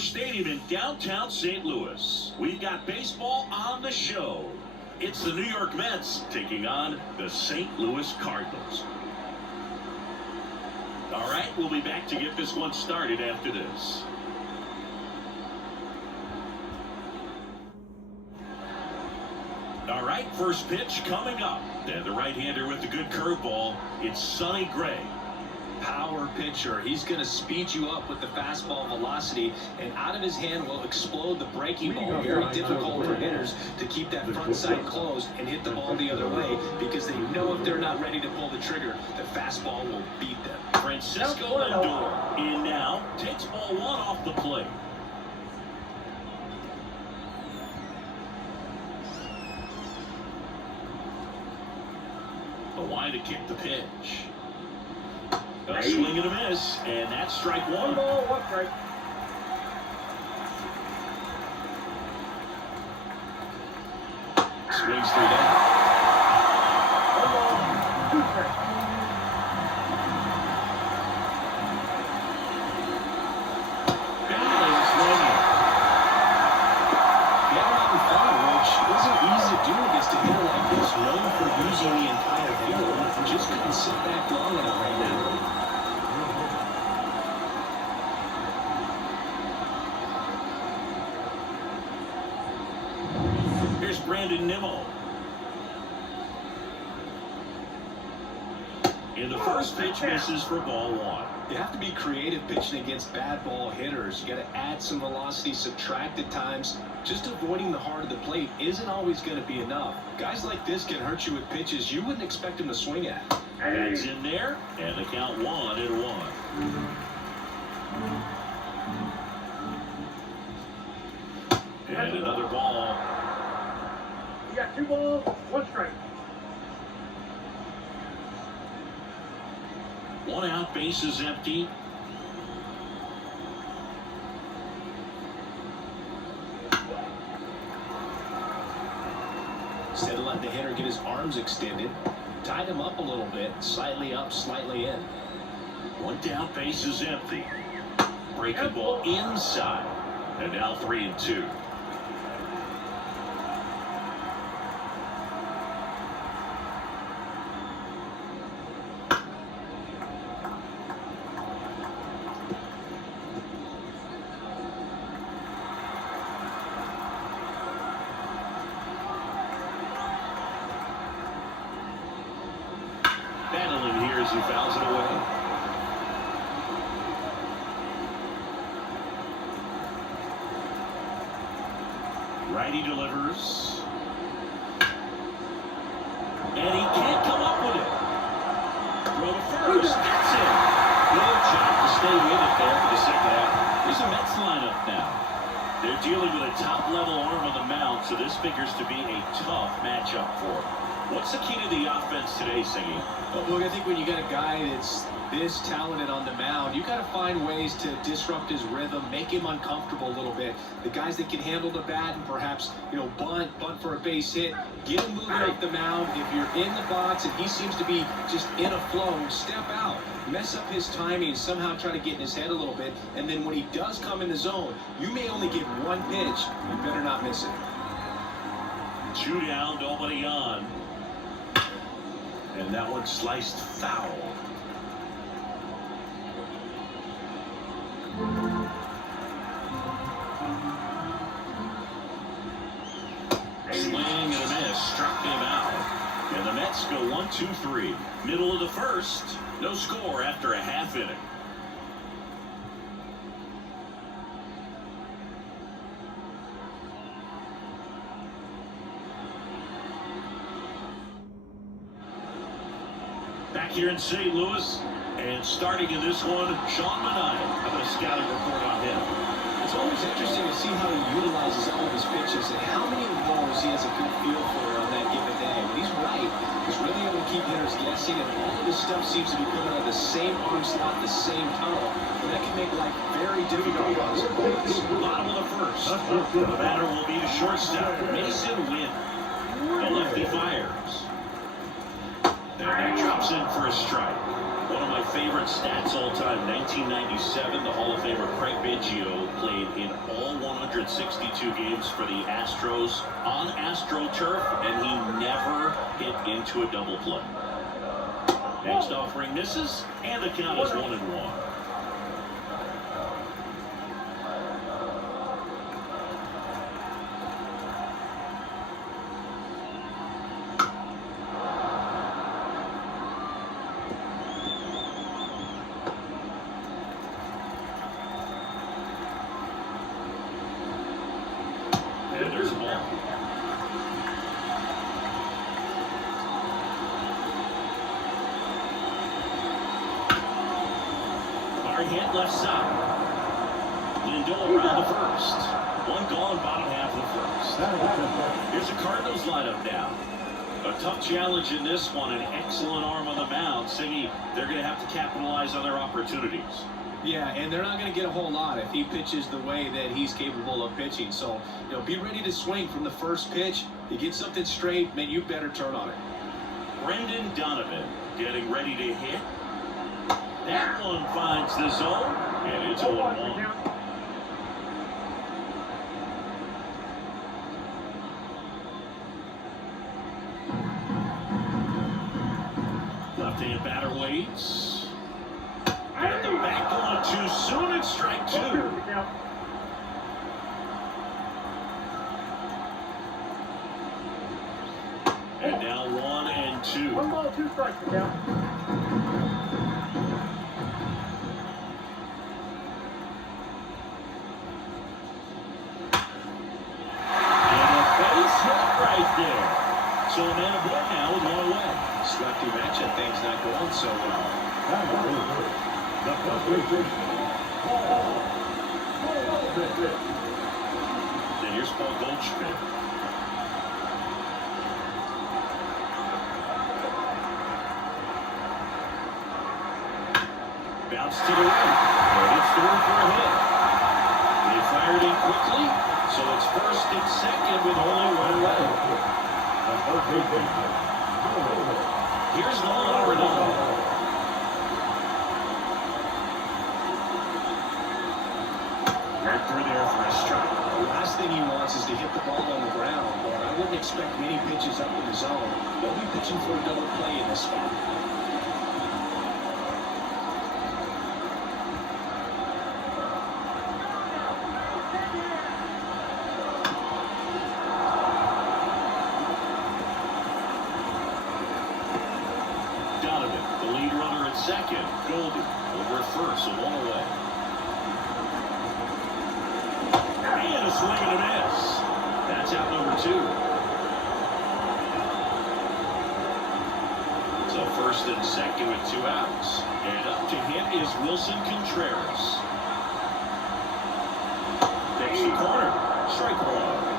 Stadium in downtown St. Louis. We've got baseball on the show. It's the New York Mets taking on the St. Louis Cardinals. All right, we'll be back to get this one started after this. All right, first pitch coming up. And the right-hander with the good curveball. It's Sonny Gray. Power pitcher. He's going to speed you up with the fastball velocity, and out of his hand will explode the breaking ball. Very difficult for hitters to keep that front side closed and hit the ball the other way, because they know if they're not ready to pull the trigger, the fastball will beat them. Francisco Lindor in now, takes ball one off the plate. The line to kick the pitch. A swing and a miss, and that's strike one. 1 ball, 1 strike. Swings through that. 1 ball, 2 strikes. Battling swinging. Getting out in front, which isn't easy to do against a hitter like this, known for using the entire field. Just couldn't sit back long enough right now. Here's Brandon Nimmo. And the first pitch misses for ball one. You have to be creative pitching against bad ball hitters. You got to add some velocity, subtract at times. Just avoiding the heart of the plate isn't always going to be enough. Guys like this can hurt you with pitches you wouldn't expect them to swing at. That's in there, and the count 1-1. And another ball. You got 2 balls, 1 strike. 1 out, base is empty. Instead of letting the hitter get his arms extended, tied him up a little bit, slightly up, slightly in. 1 down, base is empty. Breaking ball inside. And now 3-2. Battling here as he fouls it away. Righty delivers. And he can't come up with it. Throw to first. That's it. Good job to stay with it there for the second half. Here's a Mets lineup now. They're dealing with a top-level arm on the mound, so this figures to be a tough matchup for them. What's the key to the offense today, Singy? Well, look, I think when you got a guy that's this talented on the mound, you got to find ways to disrupt his rhythm, make him uncomfortable a little bit. The guys that can handle the bat and perhaps, bunt for a base hit, get him moving off the mound. If you're in the box and he seems to be just in a flow, step out, mess up his timing, and somehow try to get in his head a little bit. And then when he does come in the zone, you may only get 1 pitch. You better not miss it. 2 down, nobody on. And that one sliced foul. Swing and a miss, struck him out. And the Mets go 1-2-3. Middle of the first, no score after a half inning. Back here in St. Louis, and starting in this one, Sean Manaea. How about a scouting report on him? It's always interesting to see how he utilizes all of his pitches and how many of those he has a good feel for on that given day. But he's right. He's really able to keep hitters guessing, and all of his stuff seems to be coming out of the same arm slot, the same tunnel. And that can make life very difficult on his opponents. Bottom of the first. The batter will be the shortstop, Mason Wynn. The lefty fires. And that drops in for a strike. One of my favorite stats all time. 1997, the Hall of Famer Craig Biggio played in all 162 games for the Astros on AstroTurf, and he never hit into a double play. Next offering misses, and the count is 1-1. And there's a ball. Hard hit left side. Lindor around the first. One gone, bottom half of the first. Here's the Cardinals lineup now. A tough challenge in this one. An excellent arm on the mound. Siggy, they're going to have to capitalize on their opportunities. Yeah, and they're not going to get a whole lot if he pitches the way that he's capable of pitching. So, be ready to swing from the first pitch. You get something straight, man, you better turn on it. Brendan Donovan getting ready to hit. That one finds the zone, and it's 0-1. Left-hand batter waits. And the back going too soon, it's strike two. And now 1-2. 1 ball, 2 strikes to count. And a base hit right there. So a man aboard now with 1 away. Swept too much, and things not going so well. Then here's Paul Goldschmidt. Bounce to the right, and it's through for a hit. They fired in quickly, so it's first and second with only 1 away. Here's Nolan Arenado. Right through there for a strike. The last thing he wants is to hit the ball on the ground, but I wouldn't expect many pitches up in the zone. They'll be pitching for a double play in this spot. Donovan, the lead runner at second. Golden over at first, so 1 away. And a swing and a miss. That's out number 2. So first and second with 2 outs. And up to hit is Wilson Contreras. Takes the corner. Strike 1.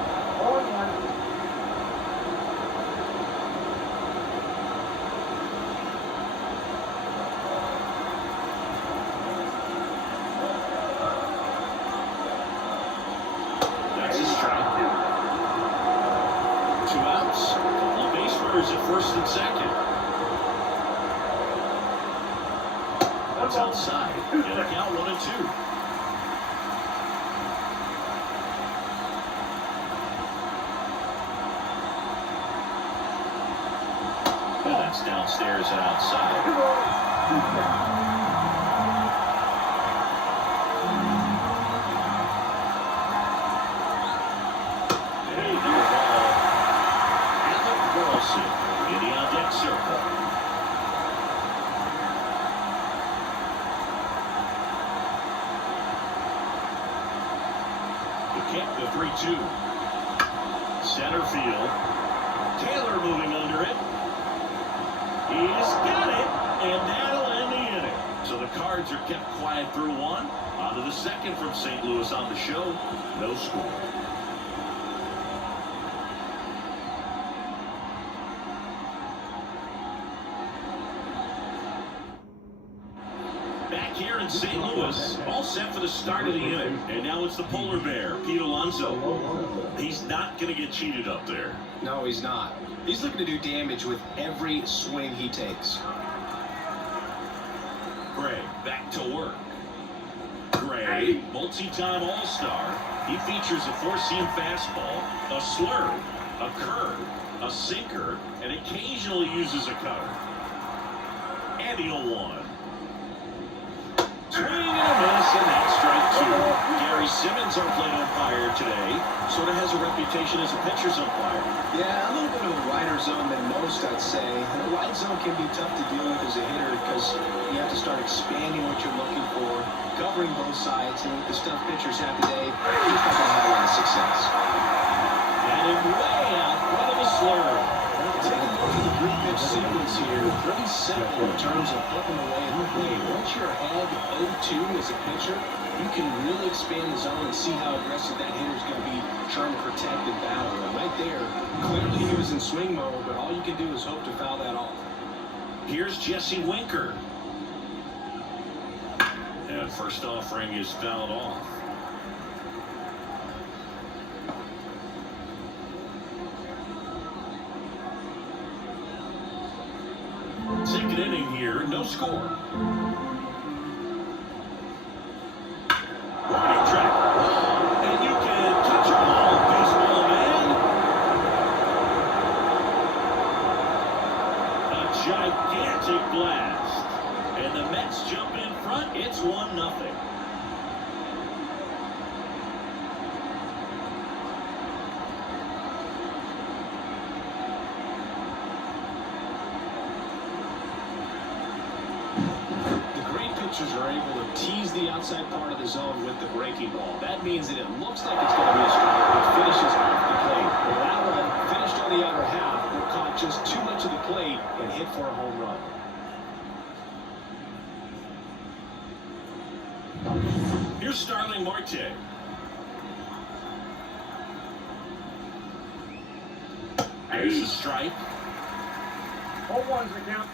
That's a strike. 2 outs. Couple of base runners at first and second. That's outside. And a count 1-2. And that's downstairs and outside. Hey, new ball. Alec Burleson in the on-deck circle. The kick, the 3-2. Center field. Taylor moving under it. He's got it, and that'll end the inning. So the Cards are kept quiet through 1. On to the second from St. Louis on the show. No score. Back here in St. Louis, all set for the start of the inning. And now it's the polar bear, Pete Alonso. He's not going to get cheated up there. No, he's not. He's looking to do damage with every swing he takes. to work. Gray, multi-time All-Star. He features a four-seam fastball, a slurve, a curve, a sinker, and occasionally uses a cutter. And he'll one. Swing and a miss, and that's strike two. Gary Simmons, our plate umpire today, sort of has a reputation as a pitcher's umpire. Yeah, a little bit of a wider zone than most, I'd say. And a wide zone can be tough to deal with as a hitter because you have to start expanding what you're looking for, covering both sides, and with the stuff pitchers have today, you're just not going to have a lot of success. And him way out front of the slurve. Take a look at the three-pitch sequence here. Pretty simple in terms of putting away at the plate. Once you're ahead 0-2 as a pitcher, you can really expand the zone and see how aggressive that hitter's going to be trying to protect and battle. And right there, clearly he was in swing mode, but all you can do is hope to foul that off. Here's Jesse Winker. And first offering is fouled off. Second inning here, no score. Warning track. And you can catch a ball, baseball man. A gigantic blast. And the Mets jump in front. It's 1-0. Pitchers are able to tease the outside part of the zone with the breaking ball. That means that it looks like it's going to be a strike, but finishes off the plate. Well, that one finished on the outer half, but caught just too much of the plate and hit for a home run. Here's Starling Marte. There's a strike. Hold one's the count.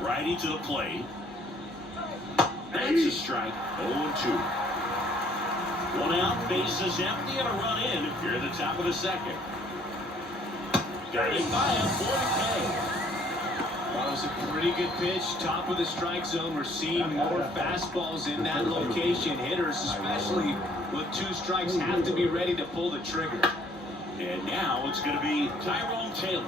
Righty to the plate. That's a strike. 0-2. One out, bases empty, and a run in here at the top of the second. Got it by him for the K. That was a pretty good pitch. Top of the strike zone. We're seeing more fastballs in that location. Hitters, especially with two strikes, have to be ready to pull the trigger. And now it's going to be Tyrone Taylor.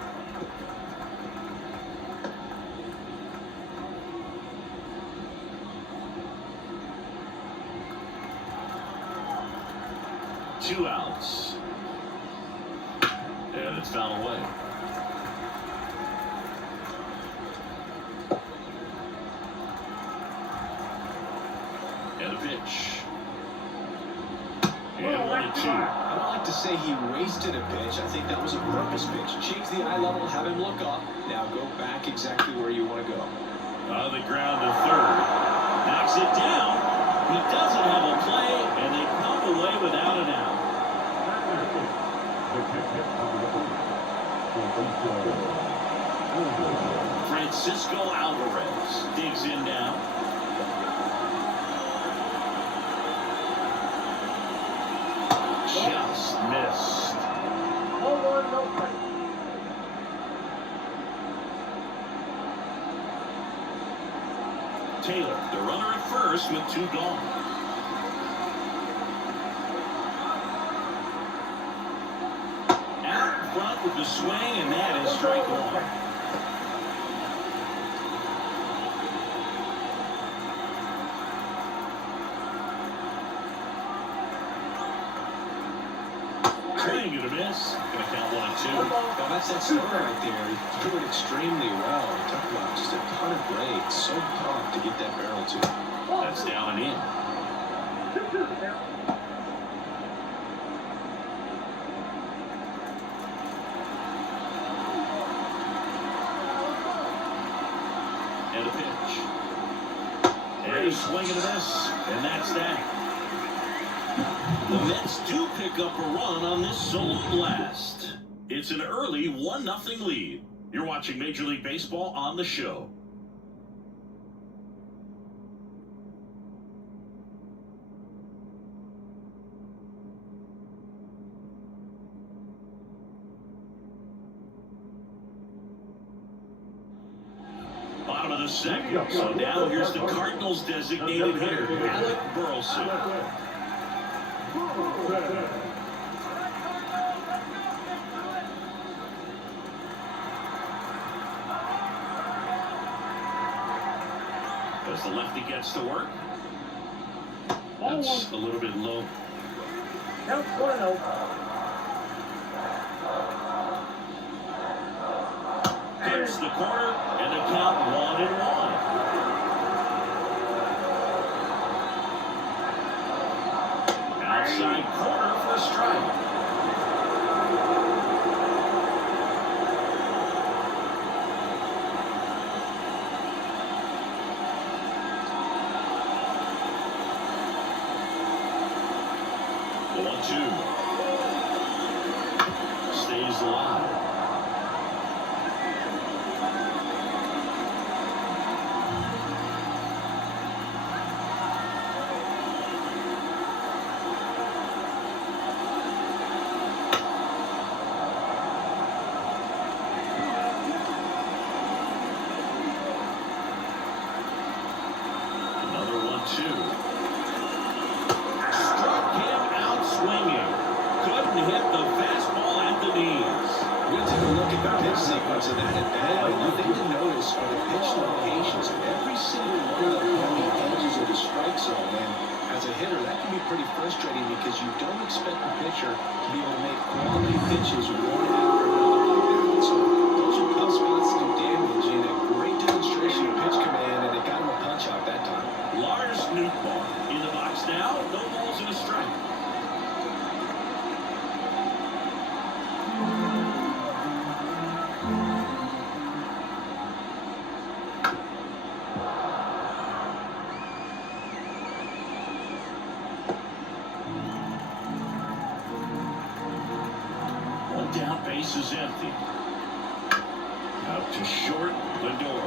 Two outs. And it's fouled away. And a pitch. And 1-2. I don't like to say he wasted a pitch. I think that was a purpose pitch. Change the eye level, have him look up. Now go back exactly where you want to go. On the ground to third. Knocks it down. He doesn't have a play, and they come away without an out. Francisco Alvarez digs in now. Just missed. Hold on, no play. Taylor, the runner at first with two gone. Out in front with the swing, and that is strike one. Swing and a miss. Gonna count 1-2. Well, that's that story right there. He threw it extremely well. Talk about just a ton of breaks. So tough to get that barrel to. That's down and in. 2-2 now. And a pitch. And a swing and a miss. And that's that. The Mets do pick up a run on this solo blast. It's an early 1-0 lead. You're watching Major League Baseball on the show. second. So now here's the Cardinals designated hitter, Alec Burleson. As the lefty gets to work. That's a little bit low. Count 1-0. Hits the corner, and the count 1-1. Outside corner for a strike. One-two. Stays alive. Another 1-2. Struck him out swinging. Couldn't hit the fastball at the knees. We took a look at the pitch sequence of that at bat, and the thing to notice are the pitch locations. Every single one of them on the edges of the strike zone. And as a hitter, that can be pretty frustrating because you don't expect the pitcher to be able to make quality pitches one after another like that. So those are tough spots to do damage, and a great demonstration of pitch command, and it got him a punch out that time. Lars Nootbaar in the box now. No balls and a strike. One down, base is empty. Out to short, Lindor.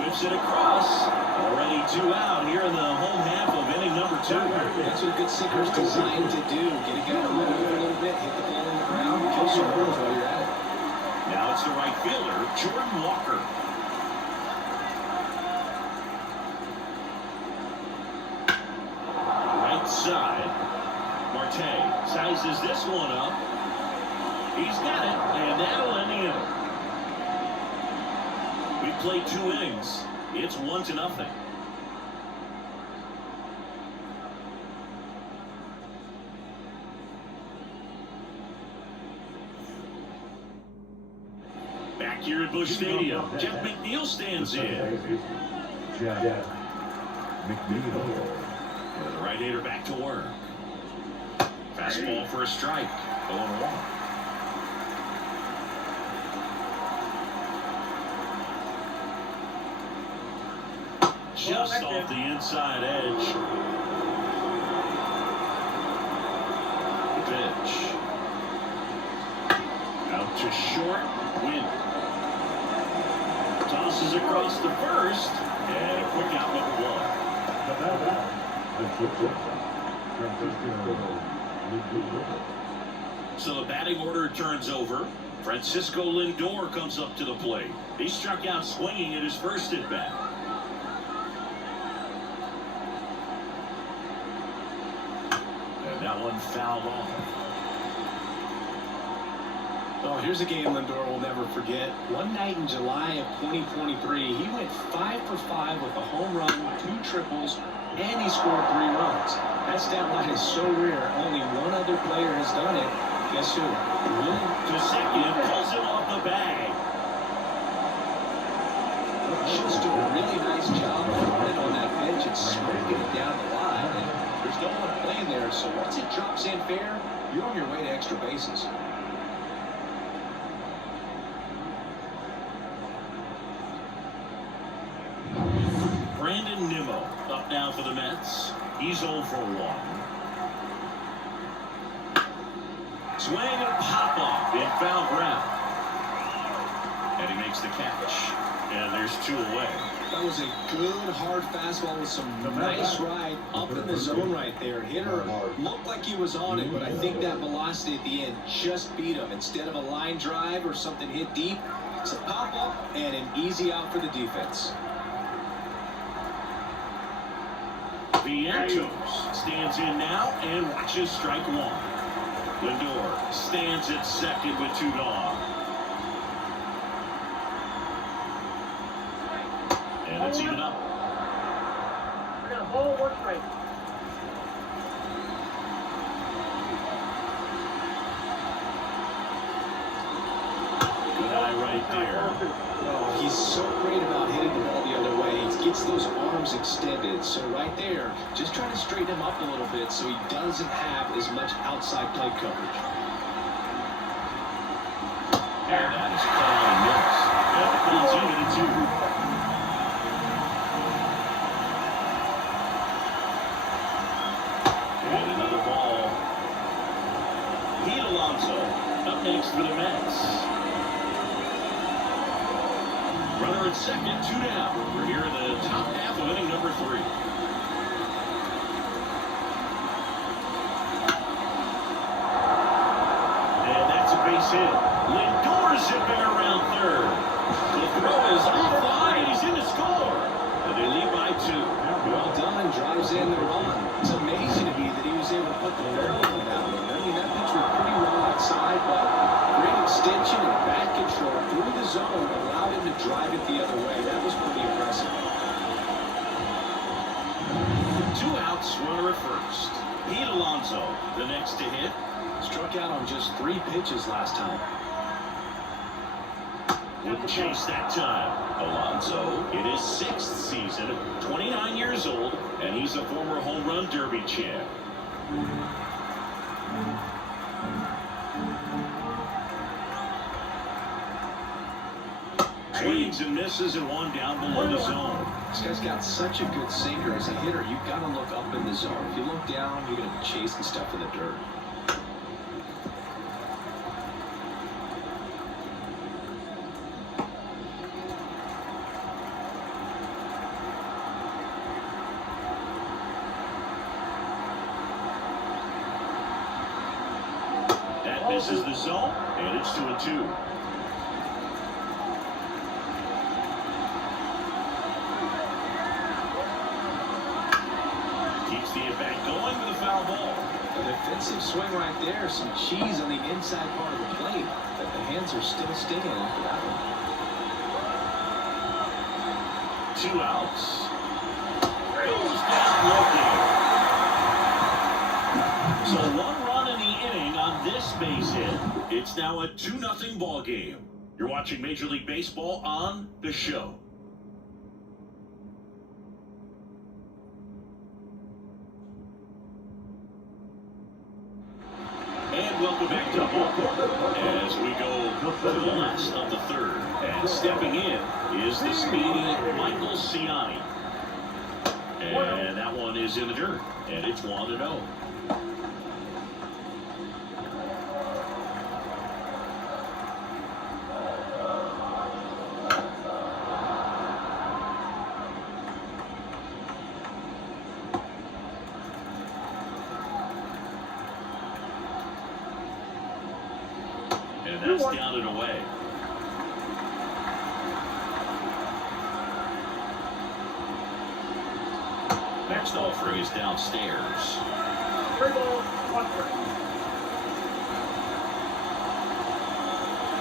Whips it across. Already 2 out here in the home half of inning number 2. That's what a good sinker's designed to do. Get a guy to move a little bit, hit the ball on the ground, kill some runs while you're at it. Now it's the right fielder, Jordan Walker. Right side. Marte sizes this one up. He's got it, and that'll end the inning. We played 2 innings. It's 1-0. Back here at Busch Stadium, Jeff McNeil stands in. Jeff McNeil. And the right-hander back to work. Fastball for a strike. 0-1. Just off the inside edge. Pitch. Out to short. Win. Tosses across the first. And a quick out, number 1. So the batting order turns over. Francisco Lindor comes up to the plate. He struck out swinging at his first at bat. That one fouled off. Oh, here's a game Lindor will never forget. One night in July of 2023, he went 5 for 5 with a home run, 2 triples, and he scored 3 runs. That stat line is so rare. Only one other player has done it. Guess who? Willie to second, pulls him off the bag. Just a really nice job of running on that pitch and smoking it down the line. And there's no one playing there, so once it drops in fair, you're on your way to extra bases. Brandon Nimmo up now for the Mets. He's 0 for 1. Swing and a pop off in foul ground. And he makes the catch. And there's 2 away. That was a good hard fastball with some nice ride up in the zone right there. Hitter looked like he was on it, but I think that velocity at the end just beat him. Instead of a line drive or something hit deep, It's a pop-up and an easy out for the defense. Vientos stands in now and watches strike one. Lindor stands at second with 2 gone. And it's even up. We're going to ball 1 strike. Good eye right there. He's so great about hitting the ball the other way. He gets those arms extended. So right there, just trying to straighten him up a little bit so he doesn't have as much outside plate coverage. And that is caught and missed. And the Colts even at 2. And another ball. Pete Alonso up next for the Mets. Runner at second, 2 down. We're here in the top half of inning number 3. And that's a base hit. Lindor's zipping around third. The throw is offline, and he's in to score. And they lead by 2. Well done, drives in the run. It's amazing to me that he was able to put the barrel on that one. I mean, that pitch was pretty well outside, but great extension and bat control through the zone allowed him to drive it the other way. That was pretty impressive. 2 outs, runner at first. Pete Alonso, the next to hit. Struck out on just 3 pitches last time. Wouldn't chase that time. Alonso in his 6th season, 29 years old, and he's a former home run derby champ. Swings and misses and 1 down below the zone. This guy's got such a good sinker. As a hitter, you've got to look up in the zone. If you look down, you're going to be chasing stuff in the dirt. That misses the zone, and it's 2-2. Keeps the at-bat going with a foul ball. An defensive swing right there. Some cheese on the inside part of the plate. But the hands are still stinging after that one. 2 outs. Goes down looking. So 1 run in the inning on this base hit. It's now a 2-0 ball game. You're watching Major League Baseball on The Show. And welcome back to ballpark as we go to the last of the 3rd. And stepping in is the speedy Michael Ciani. And that one is in the dirt. And it's 1-0. And that's down and away. Next offering is downstairs. 3 balls, 1 strike.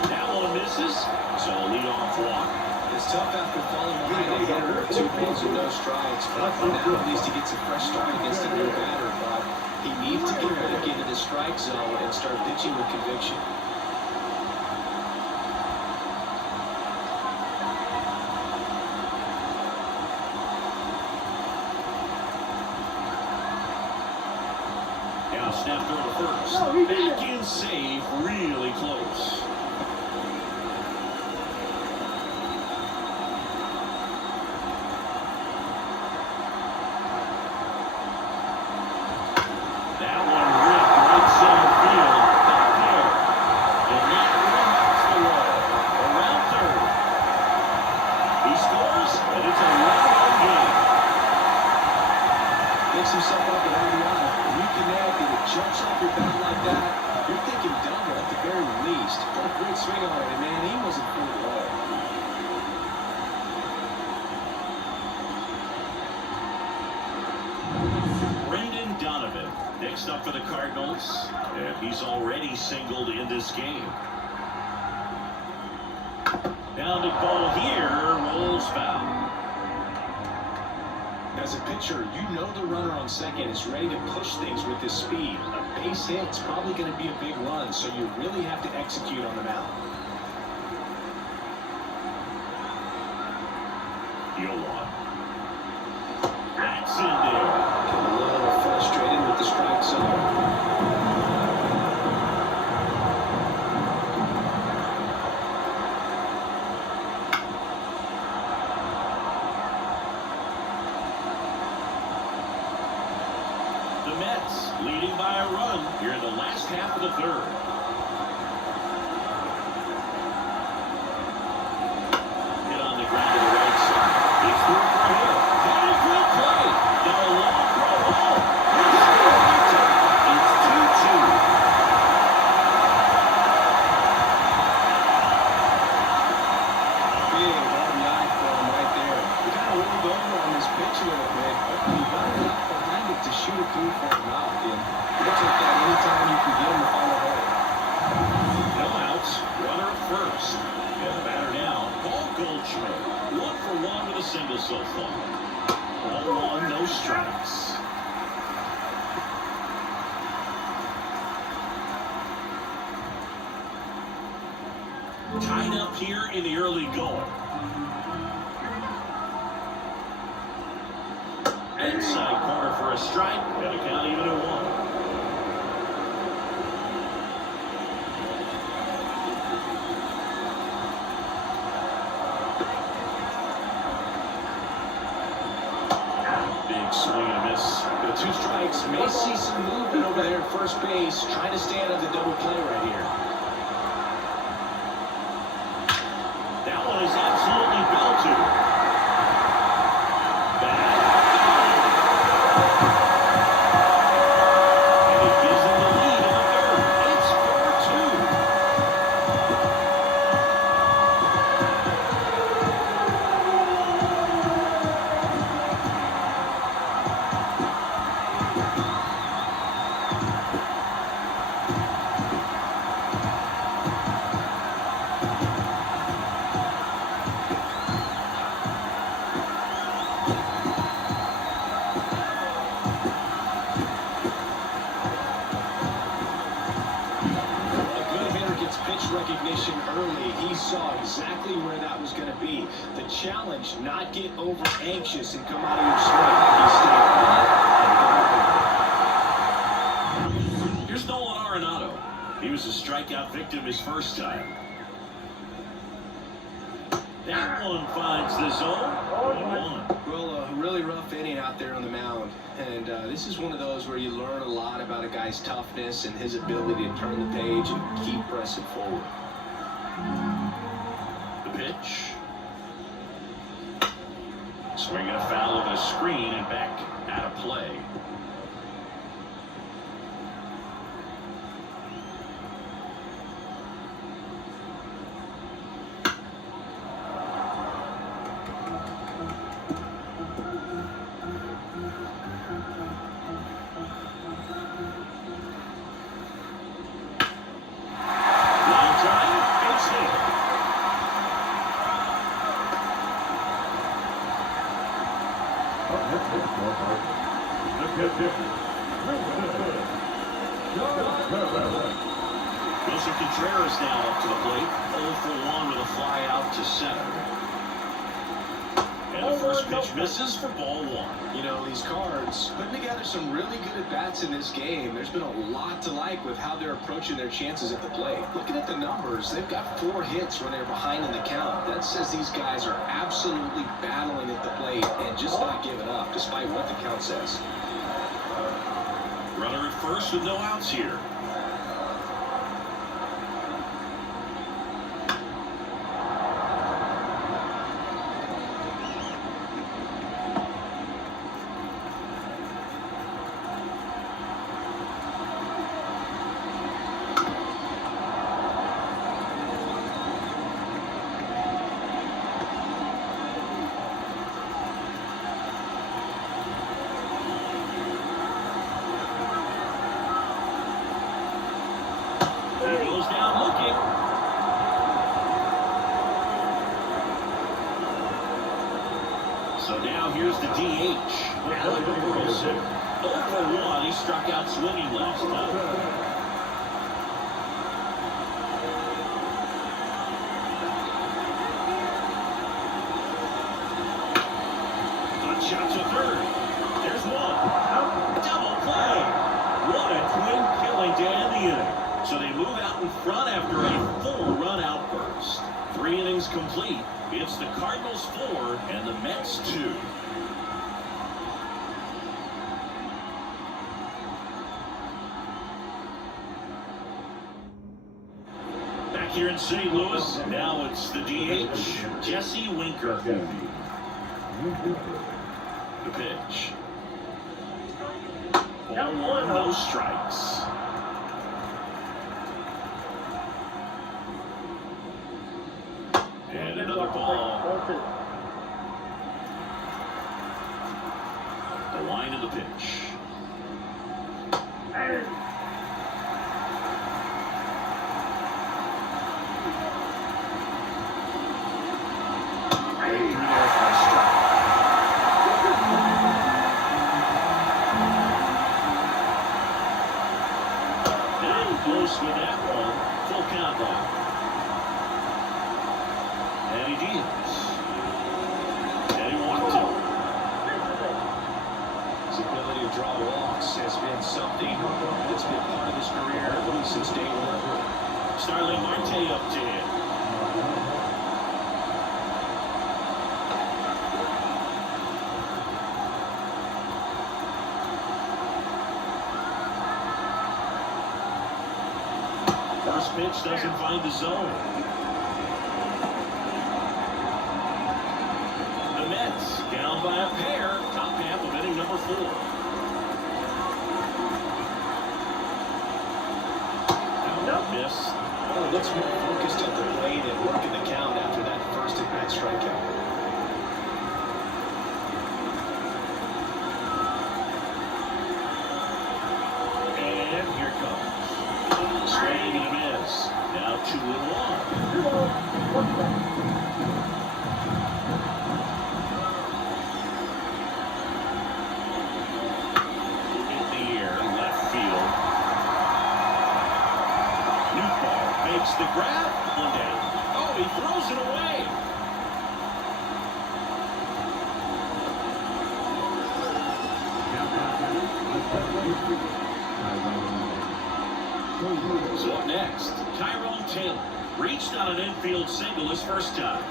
That one misses, so a leadoff walk. It's tough after falling behind a hitter with 2 balls and no strikes. But now at least he gets a fresh start against a new batter. But he needs to get back into the strike zone and start pitching with conviction. Now snap throw to first. Back in save, really close. That one ripped right center field back there. And that one hits the wall. Around third. He scores, and it's a 1-1 game. Picks himself up at RBI. Reconnect, and it jumps off your bat like that. You're thinking double at the very least. surprised. What a great swing on it, and man, he wasn't fooled at all. Next up for the Cardinals, and he's already singled in this game. Grounded ball here, rolls foul. As a pitcher, you know the runner on second is ready to push things with his speed. A base hit's probably going to be a big run, so you really have to execute on the mound. Yoan. That's in there. A little frustrated with the strike zone. The Mets leading by a run here in the last half of the third. Hit on the ground to the right side. It's through for a hit. Headed for a play. Got a long throw home. It's 2-2. Big RBI for him right there. We kind of rolled over on this pitch a little bit, but you got to get behind it to shoot it through for him out. And it looks like that anytime you can get him to find a hole. No outs. Runner at first. And the batter now, Paul Goldschmidt. 1 for 1 with a single so far. Ball 1, no strikes. Tied up here in the early going. Inside corner for a strike. And a count even at 1. Big swing and a miss. The 2 strikes may see some movement over there at first base, trying to stay out of the double play right here. That one is absolutely belted. And it gives them the lead in the third. It's 4-2. Recognition early. He saw exactly where that was going to be. The challenge, not get over anxious and come out of your swing. He stayed. Here's Nolan Arenado. He was a strikeout victim his first time. That one finds the zone. 1-1. Well, a really rough inning out there on the mound. And this is one of those where you learn a lot about a guy's toughness and his ability to turn the page and keep pressing forward. The pitch. Swinging a foul of a screen and back out of play. Wilson Contreras now up to the plate. 0 for 1 with a fly out to center. And the first pitch misses for ball 1. You know, these Cards putting together some really good at-bats in this game. There's been a lot to like with how they're approaching their chances at the plate. Looking at the numbers, they've got 4 hits when they're behind in the count. That says these guys are absolutely battling at the plate and just not giving up, despite what the count says. Runner at first with no outs here. He goes down looking. So now here's the DH, Alec Burleson. 0-for-1, he struck out swinging last time. Hot shot to third. There's one. Double play. What a twin killing to end the inning. So they move out in front after a full run outburst. 3 innings complete. It's the Cardinals 4 and the Mets 2. Back here in St. Louis, now it's the DH, Jesse Winker. The pitch. Ball 1, no strikes. And another ball. The line of the pitch. Close with that one. Full count ball. And he deals. And he walked him. His ability to draw walks has been something that's been part of his career really since day one. Starling Marte up to him. First pitch doesn't find the zone. The Mets down by a pair. Top half of inning number 4. Now miss. Well, it looks more focused at the plate and working the count after that first at-bat strikeout. And here comes. Swing and a miss. Now 2-1. In the air, left field. Newbar makes the grab. One down. Oh, he throws it away. So up next, Tyrone Taylor reached on an infield single his first time.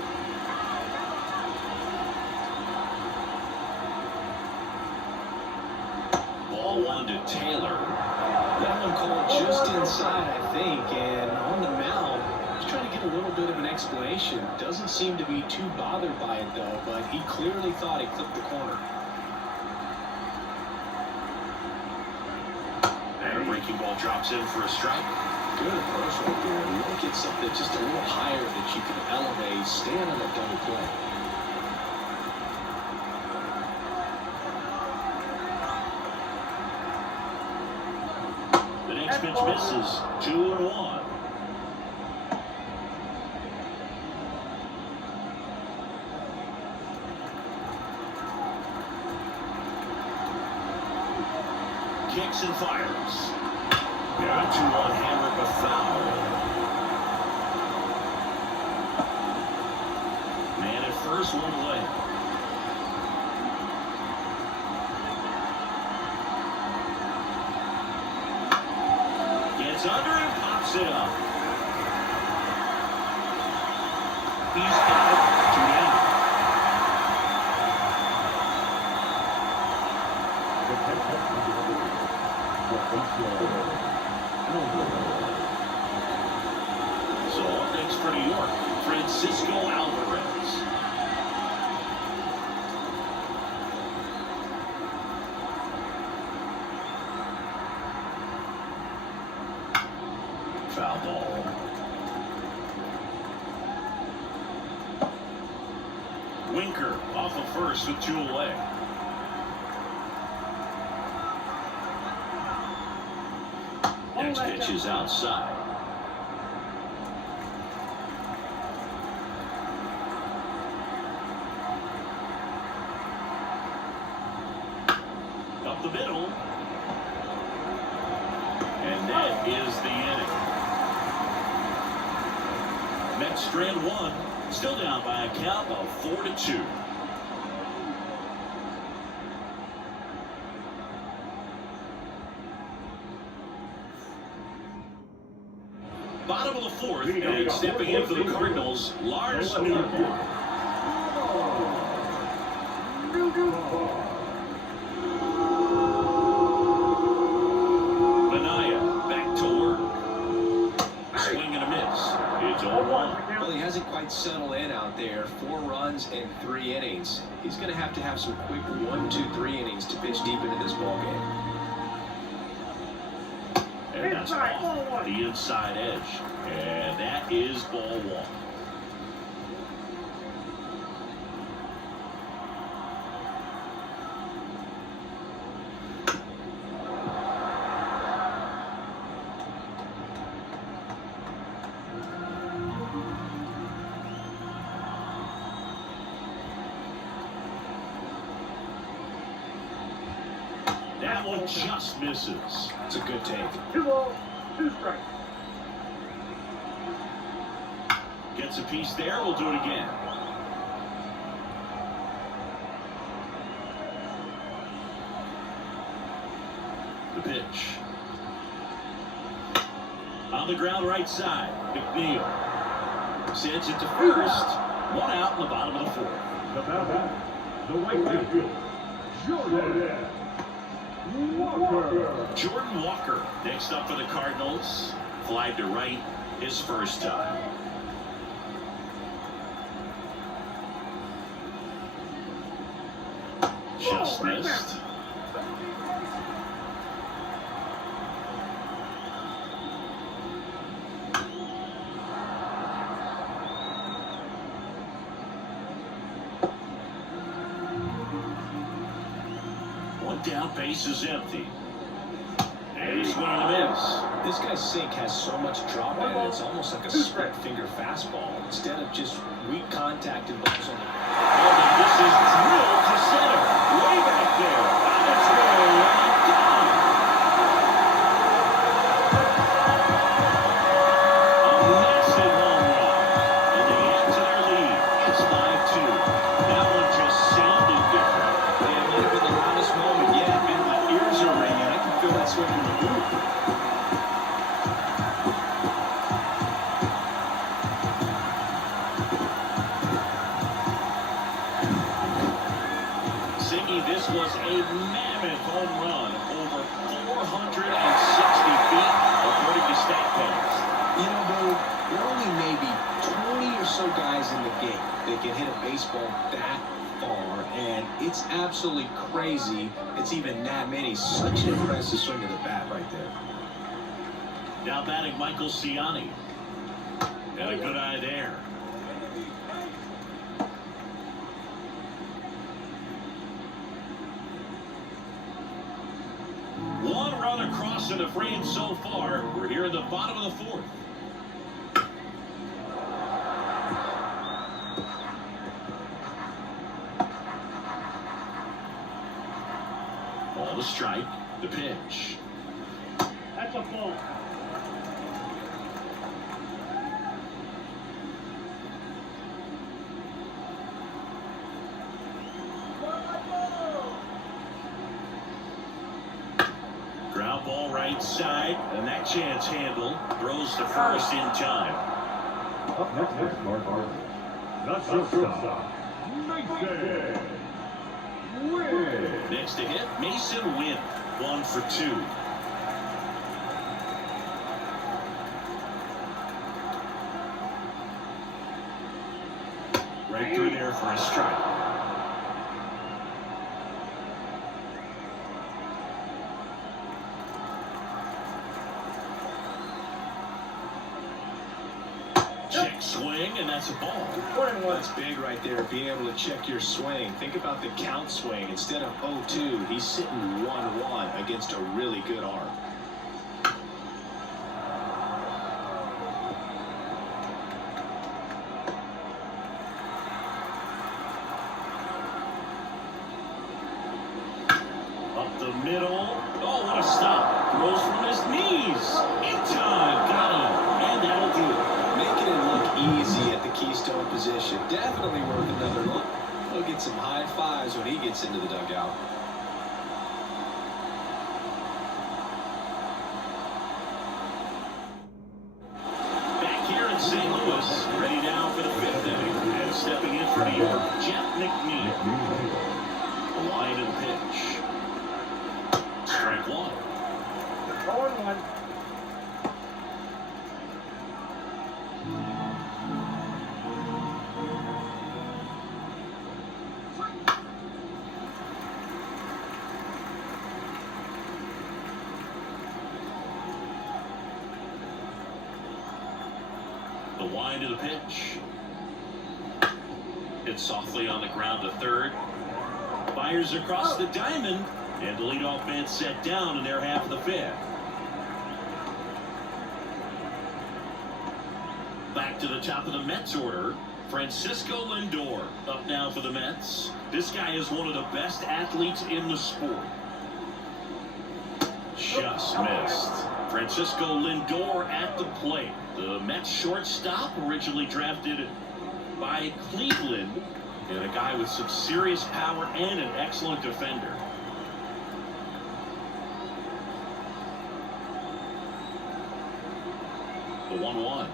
Ball 1 to Taylor. That one called just inside, I think, and on the mound, he's trying to get a little bit of an explanation. Doesn't seem to be too bothered by it, though, but he clearly thought he clipped the corner. And a breaking ball drops in for a strike. Good approach right there. You want to get something just a little higher that you can elevate, stand on that double play. The next pitch misses. 2-1. Kicks and fires. Yeah, 2-1 hammer, but foul. Man at first, one away. Gets under and pops it up. He's got it. 2 down. So up next for New York, Francisco Alvarez. Foul ball. Winker off of first with 2 away. Next pitch is outside. is the inning. Mets strand one, still down by a count of 4-2. Bottom of the fourth, and stepping in for the Cardinals, Lars Newborn. Manaea back to work. Swing and a miss. It's 0-1. Well, he hasn't quite settled in out there. 4 runs in 3 innings. He's going to have some quick 1, 2, 3 innings to pitch deep into this ball game. And that's off the inside edge. And that is ball 1. That one just misses. It's a good take. 2 balls, 2 strikes. Gets a piece there. We'll do it again. The pitch. On the ground right side. McNeil sends it to first. 1 out in the bottom of the fourth. The batter, the right fielder, Jordan Walker next up for the Cardinals. Fly to right his first time. Just missed. One down, base is empty. And he's swinging a miss. This guy's sink has so much drop in it, it's almost like a spread finger fastball. Instead of just weak contact and balls on the And this is drilled to center. Way back there. On its way and down. A massive home run. And they add to their lead. It's 5-2. That one just sounded different. It might have been the loudest moment yet, man. My ears are ringing. I can feel that swing in the roof. Siggy, this was a mammoth home run. Over 460 feet, according to StatCast. You know, Bo, there are only maybe 20 or so guys in the game that can hit a baseball that far, and it's absolutely crazy it's even that many. Such an impressive swing of the bat right there. Now batting Michael Ciani. Got a good eye there. One run across in the frame so far. We're here in the bottom of the fourth. Ball to strike. The pitch. That's a ball. Ground ball right side, and that chance handled. Throws to first in time. Up next, Mark Harvey. The shortstop, Mason Wynn. Next to hit, Mason Wynn. 1 for 2. Right through there for a strike. Check swing, and that's a ball. That's big right there, being able to check your swing. Think about the count swing. Instead of 0-2, he's sitting 1-1 against a really good arm. Up the middle. Oh, what a stop. Throws from his knees. fives when he gets into the dugout. Back here in St. Louis, ready now for the fifth inning. And stepping in for New York, Jeff McNeil. The line and pitch. Strike one. 0-1. The wind of the pitch. Hits softly on the ground to third. Fires across the diamond. And the leadoff man set down in their half of the fifth. Back to the top of the Mets order. Francisco Lindor up now for the Mets. This guy is one of the best athletes in the sport. Just missed. Francisco Lindor at the plate. The Mets shortstop, originally drafted by Cleveland, and a guy with some serious power and an excellent defender. The 1-1.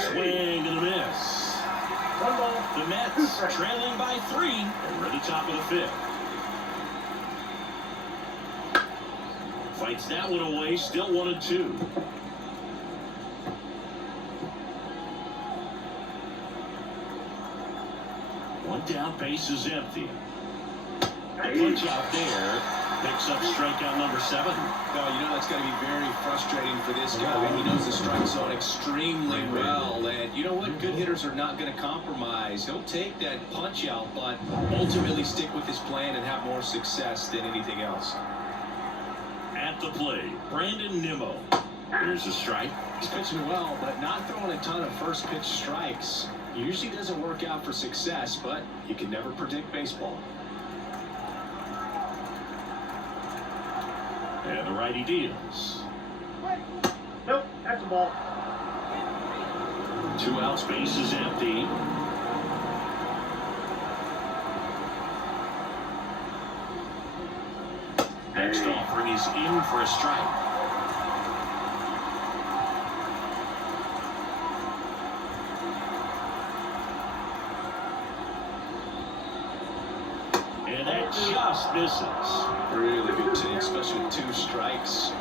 Swing and a miss. 1 ball. The Mets trailing by 3, and we're at the top of the fifth. Fights that one away, still 1-2. One down, base is empty. The punch out there picks up strikeout number 7. No, you know that's got to be very frustrating for this guy. He knows the strike zone extremely well, and you know what? Good hitters are not going to compromise. He'll take that punch out, but ultimately stick with his plan and have more success than anything else. At the plate, Brandon Nimmo. Here's a strike. He's pitching well, but not throwing a ton of first pitch strikes. Usually doesn't work out for success, but you can never predict baseball. And the righty deals. Nope, that's a ball. 2 outs, base is empty. Next offering is in for a strike. And that just misses. Really good take, especially with 2 strikes.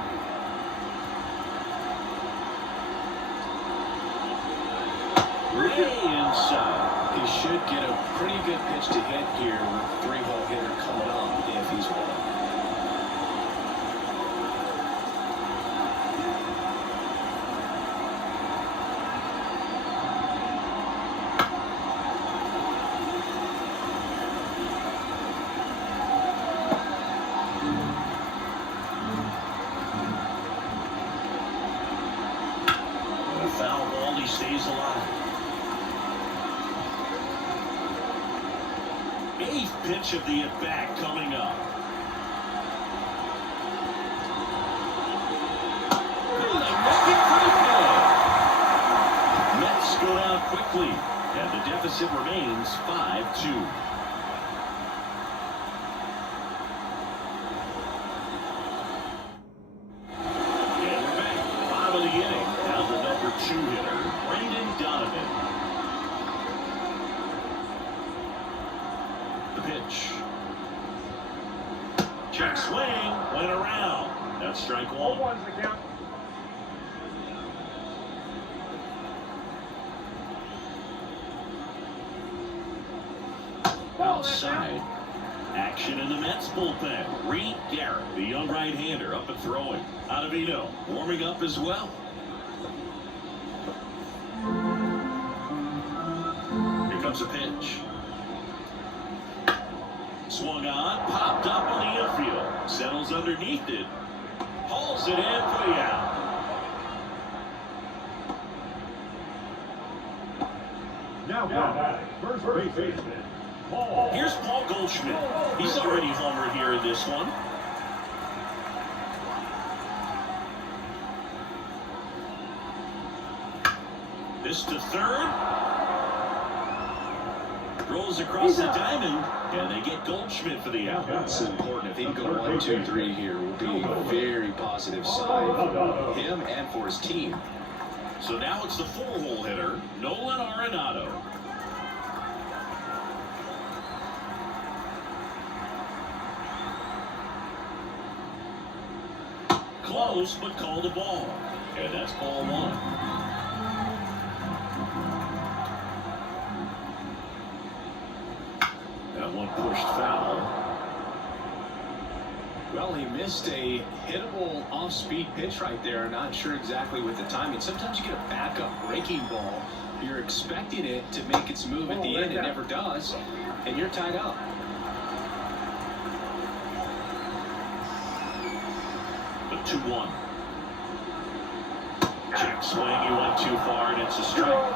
Way inside. He should get a pretty good pitch to hit here with the 3-hole hitter coming up if he's one. Foul ball, he stays alive. 8th pitch of the at-bat coming up. Mets go down quickly, and the deficit remains 5-2. And we're back, 5 of the inning. Now the number 2 hitter, Brendan Donovan. The pitch. Check swing, went around. That's strike 1. 1's the count. Outside. Action in the Mets bullpen. Reed Garrett, the young right-hander, up and throwing. Ottavino warming up as well. Here comes a pitch. Swung on, popped up on the infield. Settles underneath it. Hauls it in for the out. Now batting, first baseman, Paul. Here's Paul Goldschmidt. He's already homered here in this one. This to third. Rolls across the diamond, and they get Goldschmidt for the out. This is important. If he can go 1, 2, 3 here, will be a very positive sign for him and for his team. So now it's the 4-hole hitter, Nolan Arenado. Close, but called a ball. And that's ball 1. That one pushed foul. Well, he missed a hittable off-speed pitch right there. Not sure exactly with the timing. Sometimes you get a backup breaking ball. You're expecting it to make its move at the end. It never does. And you're tied up. The 2-1. Check swing. He went too far, and it's a strike.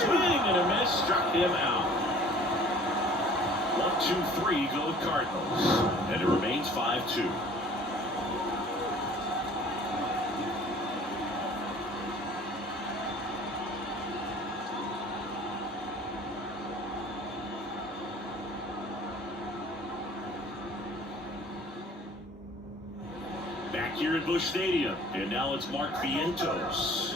Swing and a miss, struck him out. 1, 2, 3 go with Cardinals, and it remains 5-2. Back here at Busch Stadium, and now it's Mark Vientos.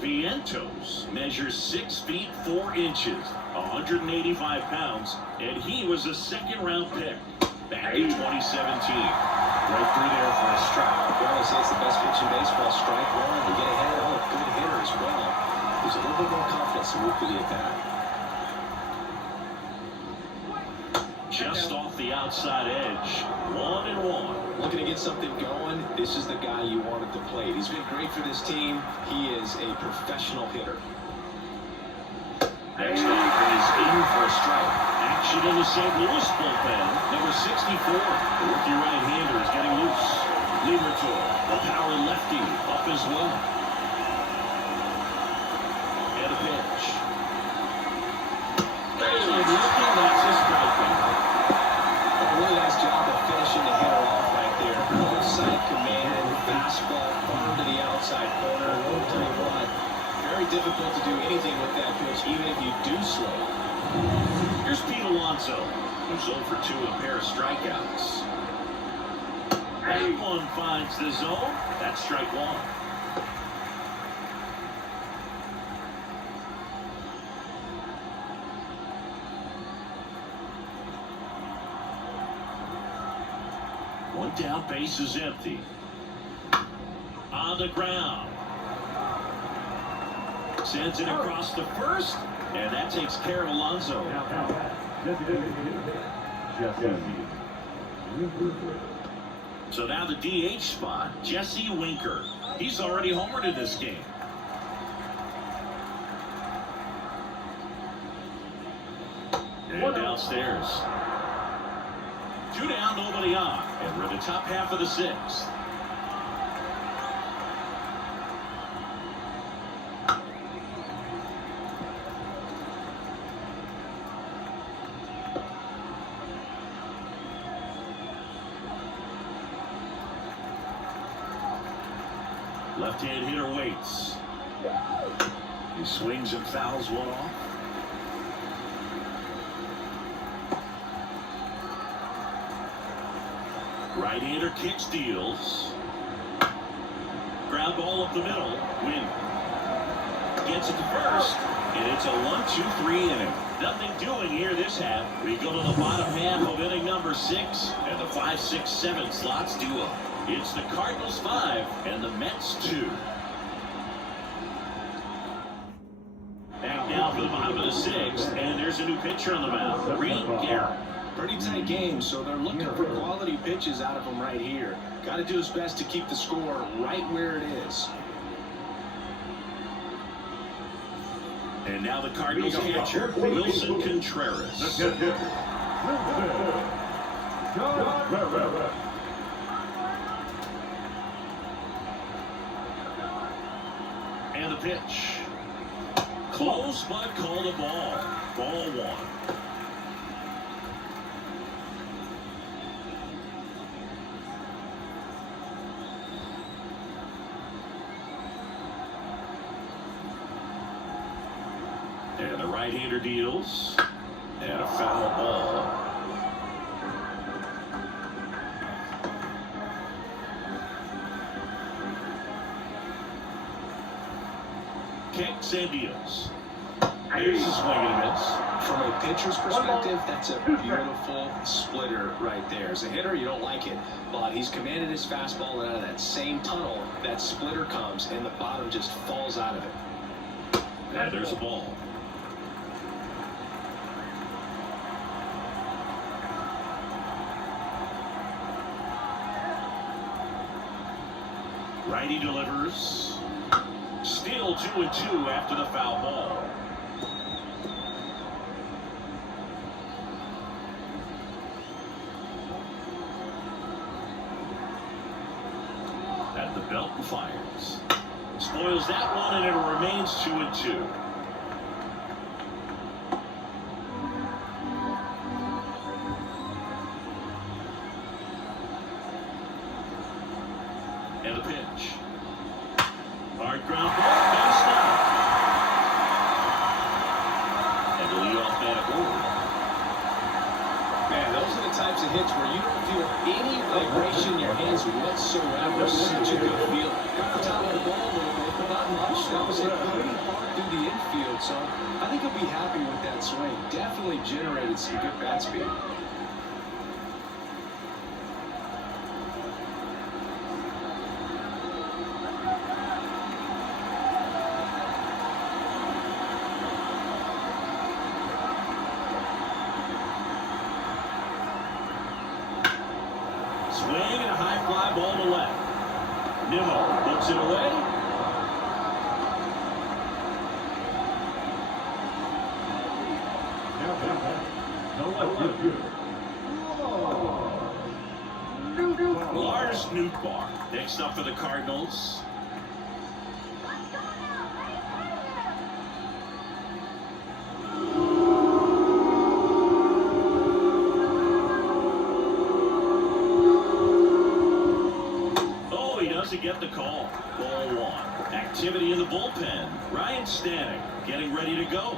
Vientos measures 6 feet 4 inches, 185 pounds, and he was a second-round pick back in 2017. Right through there for a strike. Well, they say it's the best pitch in baseball. Strike 1. You get ahead. Oh, good hitter as well. There's a little bit more confidence to move to the attack. Just off the outside edge, 1-1. Looking to get something going, this is the guy you want at the plate. He's been great for this team. He is a professional hitter. Next offering is in for a strike. Action in the St. Louis bullpen. Number 64, the rookie right-hander is getting loose. Liberatore, the power lefty, up as well. And a pitch. And looking, that's a strikeout. A really nice job of finishing the hitter off right there. Outside command, fastball, firm to the outside corner. I'll tell you what, very difficult to do anything with that pitch, even if you do slow it. Here's Pete Alonso, who's 0 for 2 with a pair of strikeouts. That one finds the zone. That's strike 1. One down, base is empty. On the ground. Sends it across the first, and that takes care of Alonso. So now the DH spot, Jesse Winker. He's already homered in this game. And downstairs. 2 down, nobody on. And we're in the top half of the 6th. Left-hand hitter waits. He swings and fouls one off. Right-hander kicks, deals. Ground ball up the middle. Win. Gets it to first. And it's a 1-2-3 inning. Nothing doing here this half. We go to the bottom half of inning number 6. And the 5, 6, 7 slots do up. It's the Cardinals 5 and the Mets 2. Back now for the bottom of the 6th. And there's a new pitcher on the mound. Reed Garrett. Pretty tight game, so they're looking for quality pitches out of him right here. Got to do his best to keep the score right where it is. And now the Cardinals catcher, Wilson Contreras. And the pitch. Close, but called a ball. Ball 1. And the right-hander deals. And a foul ball. Kicks and deals. Here's a swing and a miss. From a pitcher's perspective, that's a beautiful splitter right there. As a hitter, you don't like it, but he's commanded his fastball, and out of that same tunnel, that splitter comes, and the bottom just falls out of it. And there's a ball. Righty delivers. Still 2-2 after the foul ball. At the belt and fires. Spoils that one, and it remains 2-2. And the pitch. Hard ground ball, base down. And the leadoff man aboard. Man, those are the types of hits where you don't feel any vibration in your hands whatsoever. Such a good feel. Got the top of the ball a little bit, but not much. That was hit pretty hard through the infield, so I think he'll be happy with that swing. Definitely generated some good bat speed. Swing and a high fly ball to left. Nimmo puts it away. Lars Nootbaar next up for the Cardinals. To get the call. Ball one. Activity in the bullpen. Ryan Stanek getting ready to go.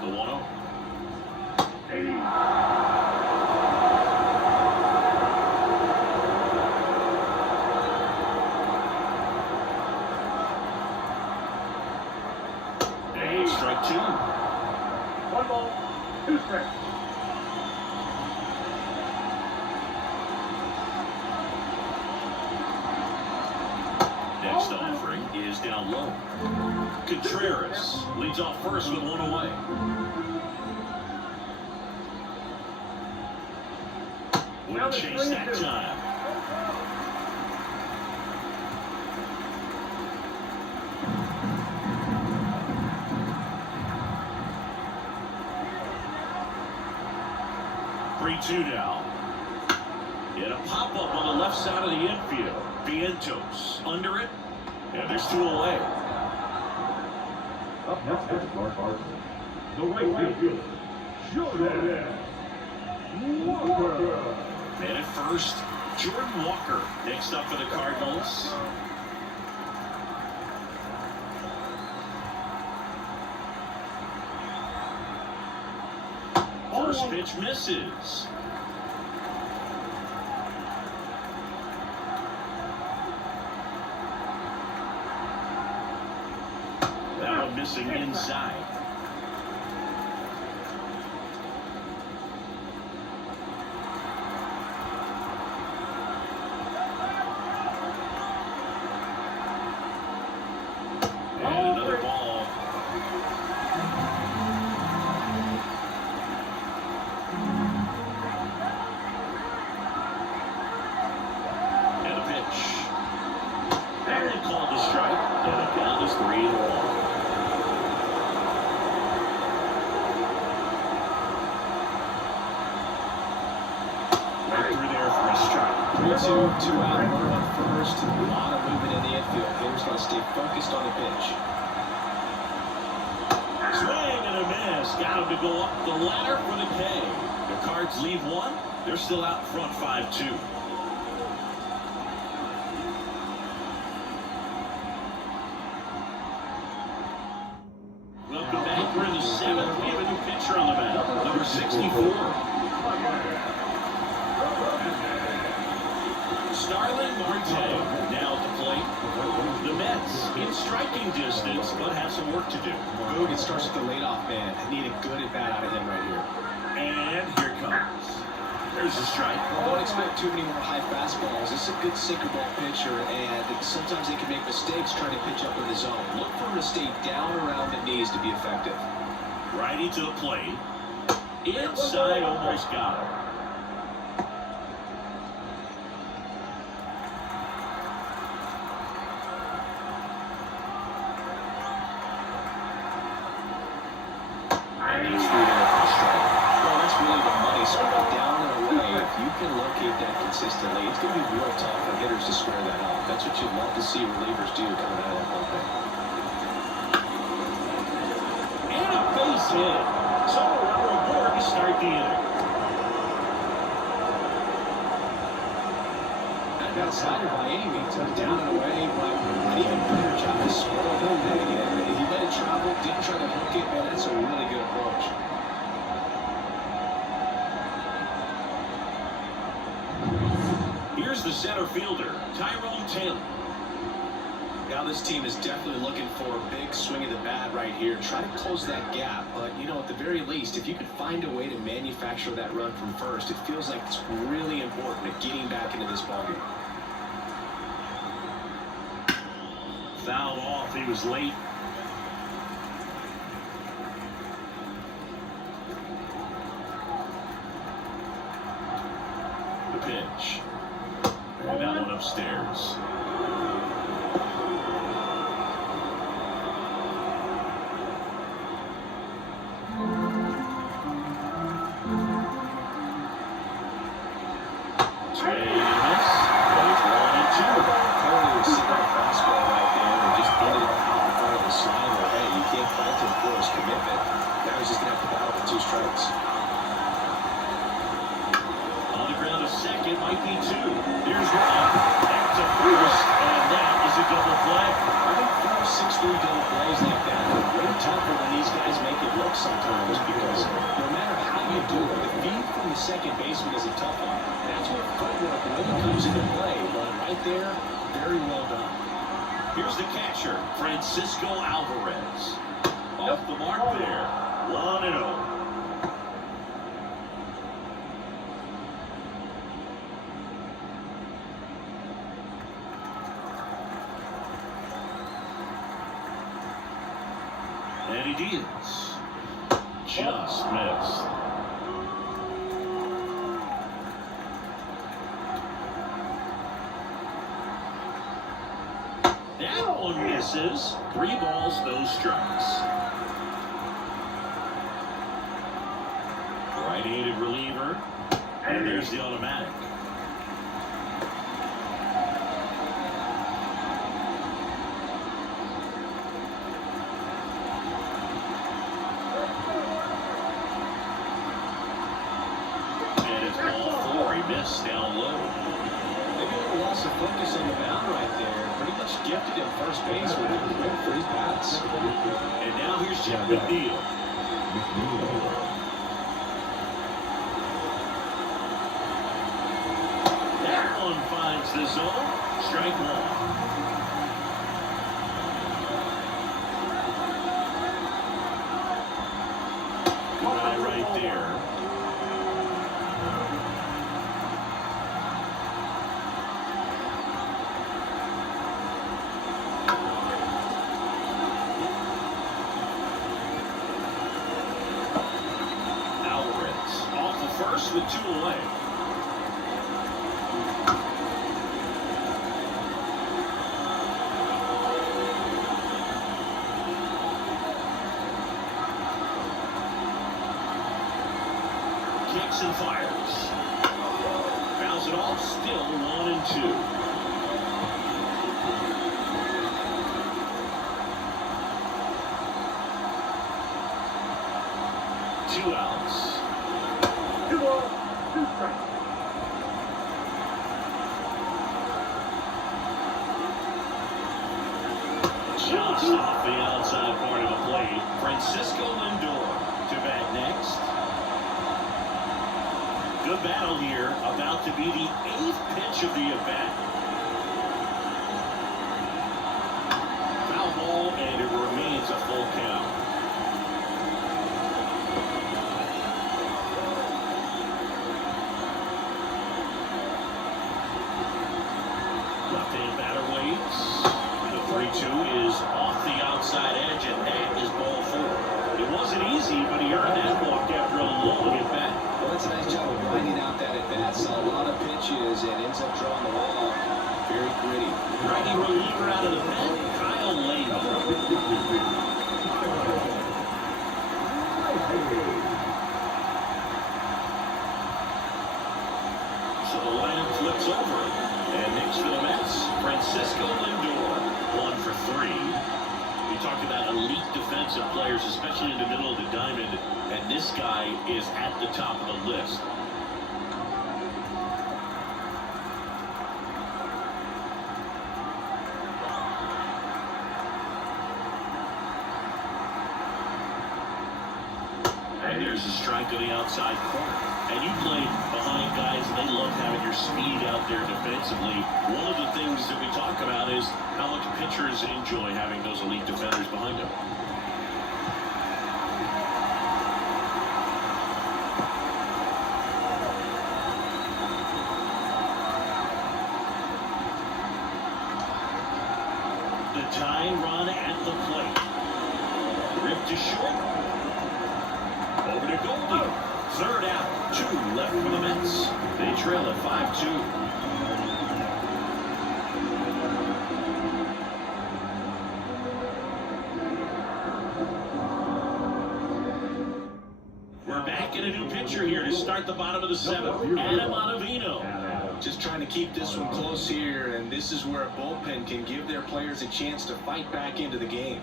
The 1-0. Strike two. 1 ball, 2 strikes. Next offering is down low. Contreras leads off first with one away. Wouldn't chase that time. Three-two now. And a pop-up on the left side of the infield. Vientos under it. And there's 2 away. Up next is the right fielder, Jordan Walker. And at first, Jordan Walker next up for the Cardinals. First pitch misses. That one missing inside. And another ball. And a pitch. Barely called the strike. And the count is 3-1. Through there for a strike. 3-2, 2 out, runner on first. A lot of movement in the infield. Hitters got to stay focused on the pitch. Swing and a miss. Got him to go up the ladder for the K. The Cards leave one. They're still out in front 5-2. Welcome back. We're in the seventh. We have a new pitcher on the mound. Number 64. Starling Marte now at the plate. The Mets in striking distance, but have some work to do. Boog, it starts with the leadoff man. I need a good at bat out of him right here. And here it comes. There's a strike. Well, don't expect too many more high fastballs. This is a good sinker ball pitcher, and sometimes they can make mistakes trying to pitch up in the zone. Look for him to stay down around the knees to be effective. Righty to the plate. Inside, almost got him. And he's through there for a strike. Well, that's really the money. Swing it down and away. If you can locate that consistently, it's going to be real tough for hitters to square that up. That's what you'd love to see relievers do coming out of that bullpen. And a base hit. So a runner aboard to start the inning. Not an outsider by any means. Down and away, but an even better job to spoil him. If he let it travel, didn't try to hook it, man, that's a really good approach. Here's the center fielder, Tyrone Taylor. Now this team is definitely looking for a big swing of the bat right here. Try to close that gap, but you know, at the very least, if you could find a way to manufacture that run from first, it feels like it's really important at getting back into this ballgame. Fouled off, he was late. The pitch. And that one upstairs. Second might be two. There's one. Back to first, and that is a double play. I think 4, 6, 3 double plays like that are really tougher than these guys make it look sometimes, because no matter how you do it, the feed from the second baseman is a tough one. That's where footwork really comes into play, but right there, very well done. Here's the catcher, Francisco Alvarez. Off the mark there. 1-0. And he deals. Just missed. That one misses. 3 balls, no strikes. Right-handed reliever. And there's the automatic. Missed down low. Maybe a little loss of focus on the mound right there. Pretty much gifted him first base with a win for his bats. And now here's Jim McNeil. That one finds the zone. Strike one. Good eye right there. First with 2 away. Kicks and fires. Fouls it off, still 1-2. Two outs. 2 balls, 2 strikes. Bounced off the outside part of the plate. Francisco Lindor to bat next. Good battle here. About to be the 8th pitch of the at-bat. Foul ball, and it remains a full count. Left-hand batter waits. The 3-2 is off the outside edge, and that is ball 4. It wasn't easy, but he earned that walk after a long at-bat. Well, that's a nice job of grinding out that at-bat. Saw a lot of pitches and ends up drawing the wall. Very gritty. Righty reliever out of the pen, Kyle Lehman. So the lineup flips over. And next for the Mets, Francisco Lindor, 1 for 3. We talked about elite defensive players, especially in the middle of the diamond, and this guy is at the top of the list. And there's a strike on the outside corner. And you play behind guys, and they love having your speed out there defensively. One of the things that we talk about is how much pitchers enjoy having those elite defenders behind them. The tying run at the plate. Ripped to short. Over to Goldie. Third out. 2 left for the Mets. They trail at 5-2. We're back in a new pitcher here to start the bottom of the 7th. Adam Ottavino. Just trying to keep this one close here, and this is where a bullpen can give their players a chance to fight back into the game.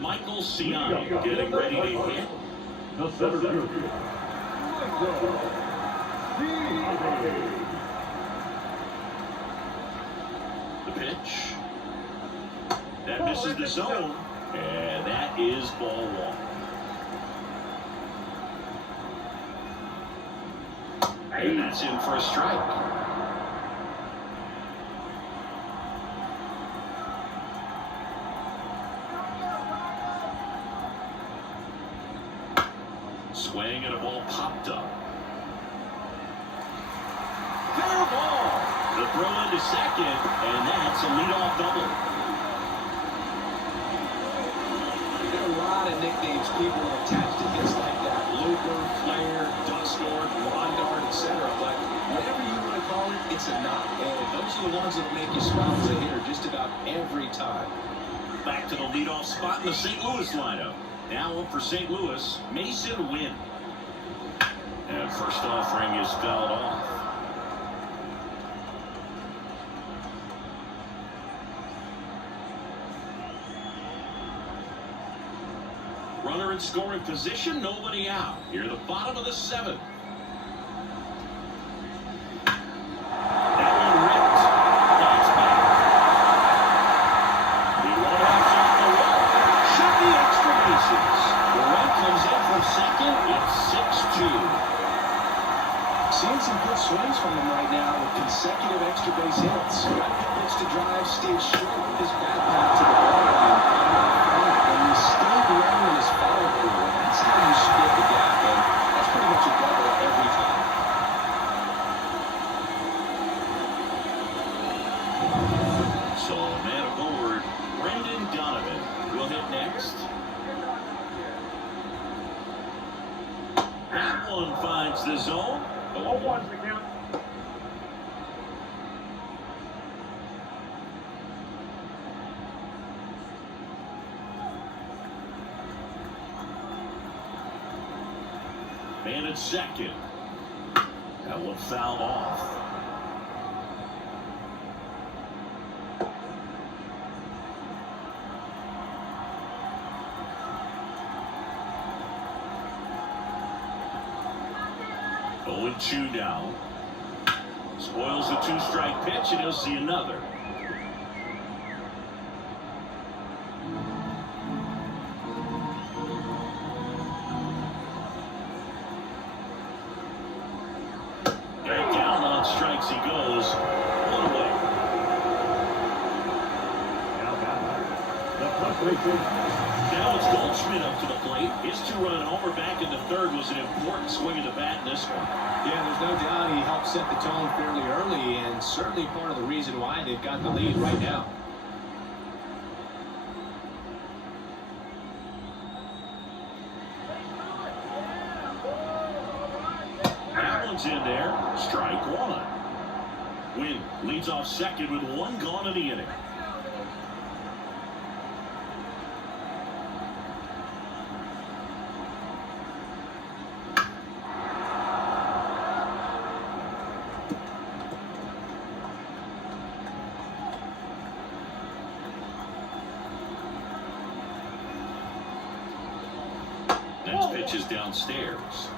Michael Ciani getting ready to hit. The center fielder, The pitch. That misses the zone. And that is ball 1. And that's in for a strike. Swing and a ball popped up. Fair ball. The throw into second, and that's a leadoff double. There are a lot of nicknames people are attached to hits like that. Looper, Flair, Duckstorm, Lawn Dart, etc. But whatever you want to call it, it's a knock. And those are the ones that will make you smile as a hitter just about every time. Back to the leadoff spot in the St. Louis lineup. Now up for St. Louis, Mason Wynn. And first offering is fouled off. Runner in scoring position, nobody out. Near the bottom of the 7th. That one ripped. That's back. The one-off's on the wall. Should be extra bases. The run comes in from second. It's 6-2. Seeing some good swings from him right now with consecutive extra base hits. Got the pitch to drive, stayed short with his bat path to the ball line, and he stayed around in his follow through. That's how you split the gap, and that's pretty much a double every time. So, man forward, Brendan Donovan will hit next. That one finds the zone. 0-1's the count. Man at second. That one fouled off. Oh, 2 now. Spoils the two-strike pitch, and he'll see another. And down on strikes he goes. One away. Now it's Goldschmidt up to the plate. His two-run homer back in the third was an important swing of the bat in this one. Yeah, there's no doubt he helped set the tone fairly early, and certainly part of the reason why they've got the lead right now. That one's in there. Strike one. Wynn leads off second with one gone in the inning. Next pitch is downstairs.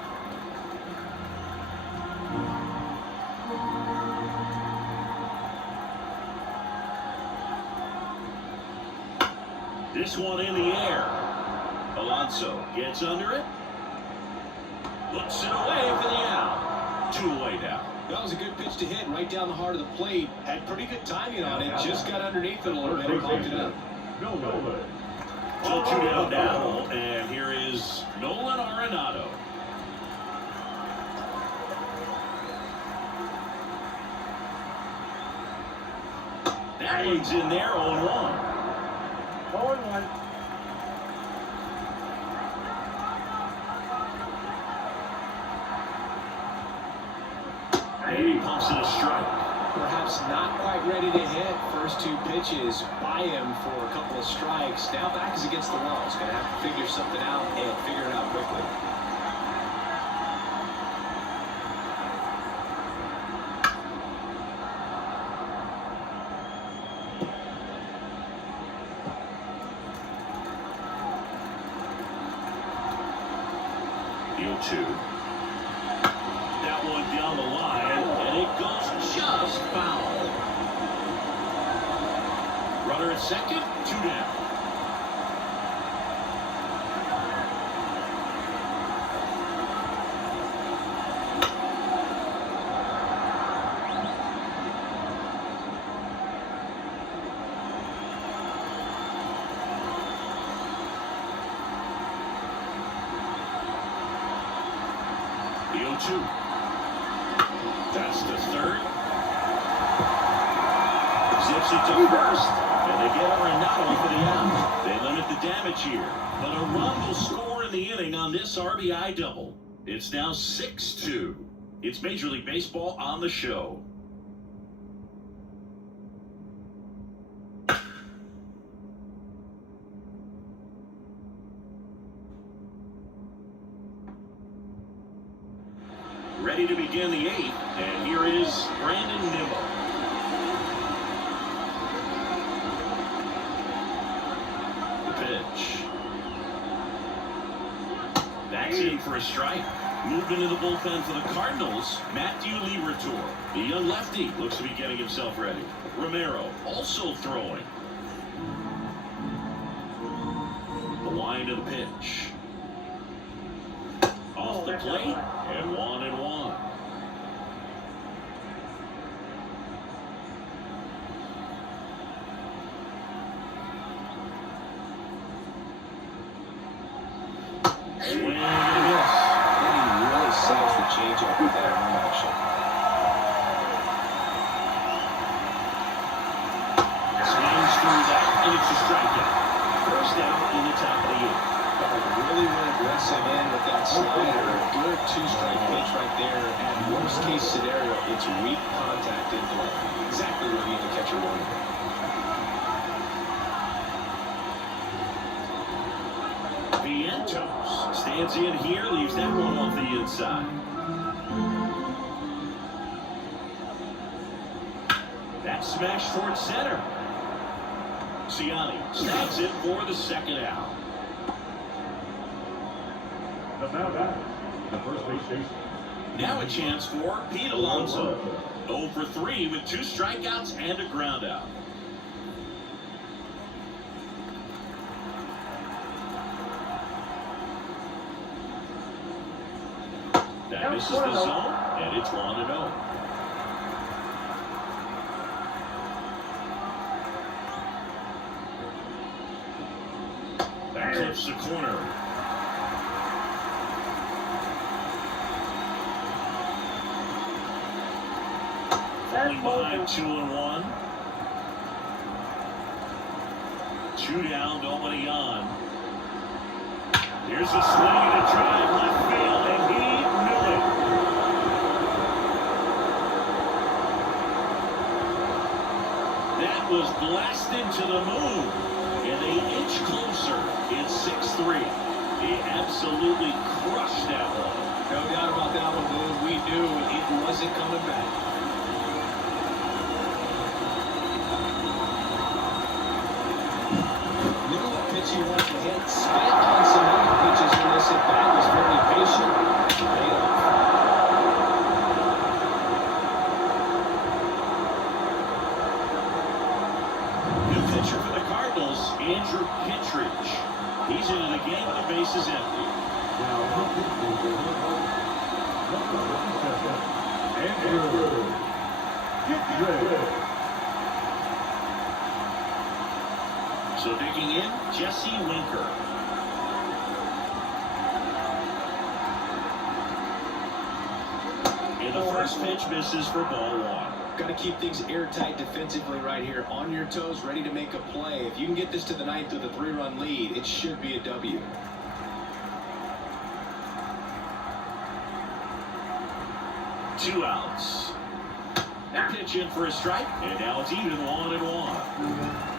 This one in the air. Alonso gets under it. Looks it away for the out. Two away now. That was a good pitch to hit right down the heart of the plate. Had pretty good timing on it. Just got underneath it a little bit and popped it up. So two down now, and here is Nolan Arenado. That one's in there, 0-1. 0-1. And he pumps it a strike. Perhaps not quite ready to hit. First two pitches by him for a couple of strikes. Now back is against the wall. He's going to have to figure something out and figure it out quickly. Deal two. That one down the line, and it goes just foul. Runner at second, two down. Deal two. That's the third. Zips it to first, and they get Arenado for the out. They limit the damage here, but a run will score in the inning on this RBI double. It's now 6-2. It's Major League Baseball on the show. Ready to begin the eighth, and here is Brandon Nimmo. The pitch. That's in for a strike. Moved into the bullpen for the Cardinals, Matthew Liberatore. The young lefty looks to be getting himself ready. Romero also throwing. The line to the pitch. Off the plate, and 1-1. Swing and a miss. And he really sells the changeup with that arm action. Swings through that, and it's a strikeout. First out in the top of the eighth. Really went aggressive in with that slider. Good two-strike pitch right there. And worst case scenario, it's weak contact in play. Exactly what you need to catch a run. Vientos stands in here, leaves that one off the inside. That smash towards center. Ciani snags it for the second out. The mound out, the first base station. Now a chance for Pete Alonso. 0 for 3 with 2 strikeouts and a ground out. That misses the zone, and it's 1-0. That clips the corner. Falling behind 2-1. 2 down, nobody on. Here's a swing and a drive left field, and he knew it. That was blasted to the moon, and they inch closer. It's 6-3. He absolutely crushed that one. No doubt about that one, Lou. We knew it wasn't coming back. Knew what pitch he wanted to hit. Spent on some other pitches in this at bat. Was very patient. Paid off. New pitcher for the Cardinals, Andrew Kittredge. He's into the game with the bases empty. So digging in, Jesse Winker. And the first pitch misses for ball 1. Got to keep things airtight defensively right here. On your toes, ready to make a play. If you can get this to the ninth with a 3-run lead, it should be a W. 2 outs. That pitch in for a strike, and now it's even 1-1.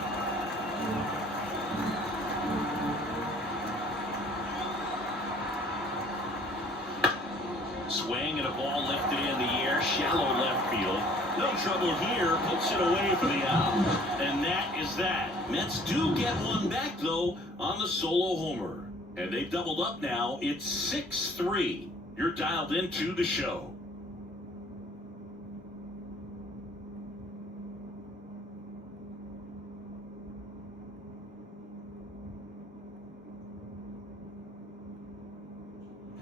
Swing and a ball lifted in the air, shallow left field. No trouble here, puts it away for the out. And that is that. Mets do get one back, though, on the solo homer. And they've doubled up now. It's 6-3. You're dialed into the show.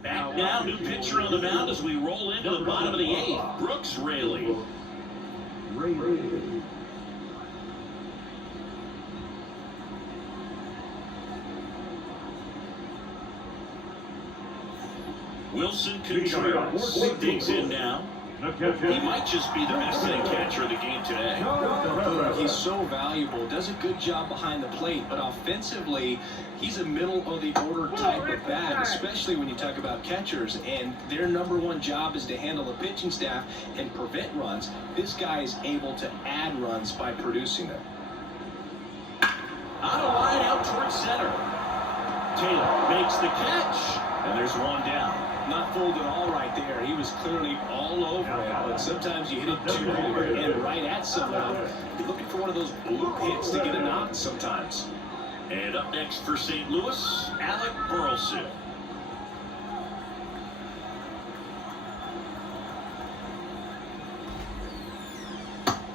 Back now, new pitcher on the mound as we roll into the bottom of the 8th. Brooks Raley. Wilson Contreras digs in now. He might just be the best hitting catcher of the game today. He's so valuable, does a good job behind the plate, but offensively, he's a middle-of-the-order type of bat, especially when you talk about catchers, and their #1 job is to handle the pitching staff and prevent runs. This guy is able to add runs by producing them. On a line out towards center. Taylor makes the catch, and there's 1 down. Not fooled at all right there. He was clearly all over it, but sometimes you hit it too hard and right at someone. You're looking for one of those bloop hits to get a knock sometimes. And up next for St. Louis, Alec Burleson.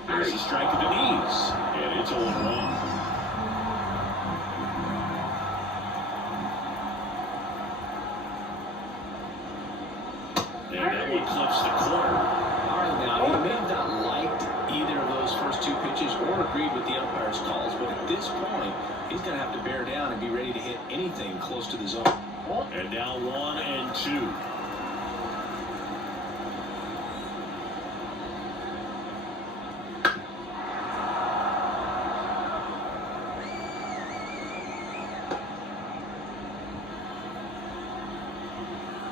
There's a strike at the knees, and it's 0-1. And that one clips the corner. All right, now, he may have not liked either of those first 2 pitches or agreed with the umpire's calls, but at this point, he's going to have to bear down and be ready to hit anything close to the zone. And now 1-2.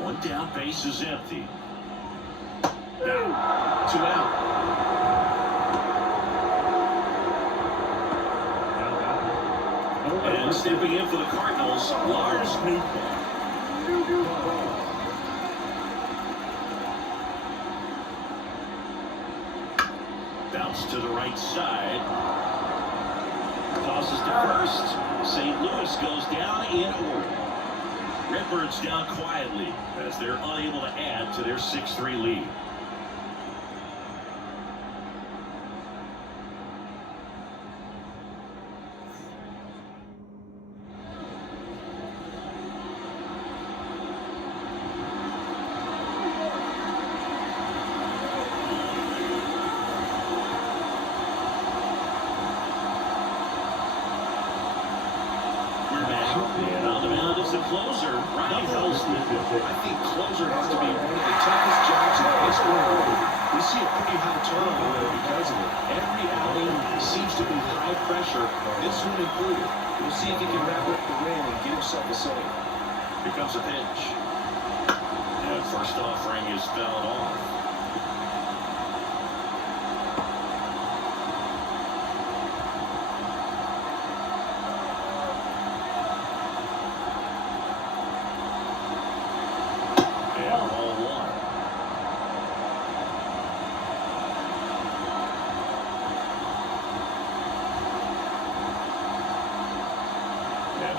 One down, base is empty. Now, 2 out. And stepping in for the Cardinals, Lars Newton. Bounce to the right side. Tosses to first. St. Louis goes down in order. Redbirds down quietly as as they're unable to add to their 6-3 lead. And on the mound is the closer, Ryan Helsley. I think closer has to be one of the toughest jobs in baseball. We see a pretty high turnover because of it. Every outing seems to be high pressure, this one included. We'll see if he can wrap up the win and get himself a save. Here comes a pitch. And first offering is fouled off.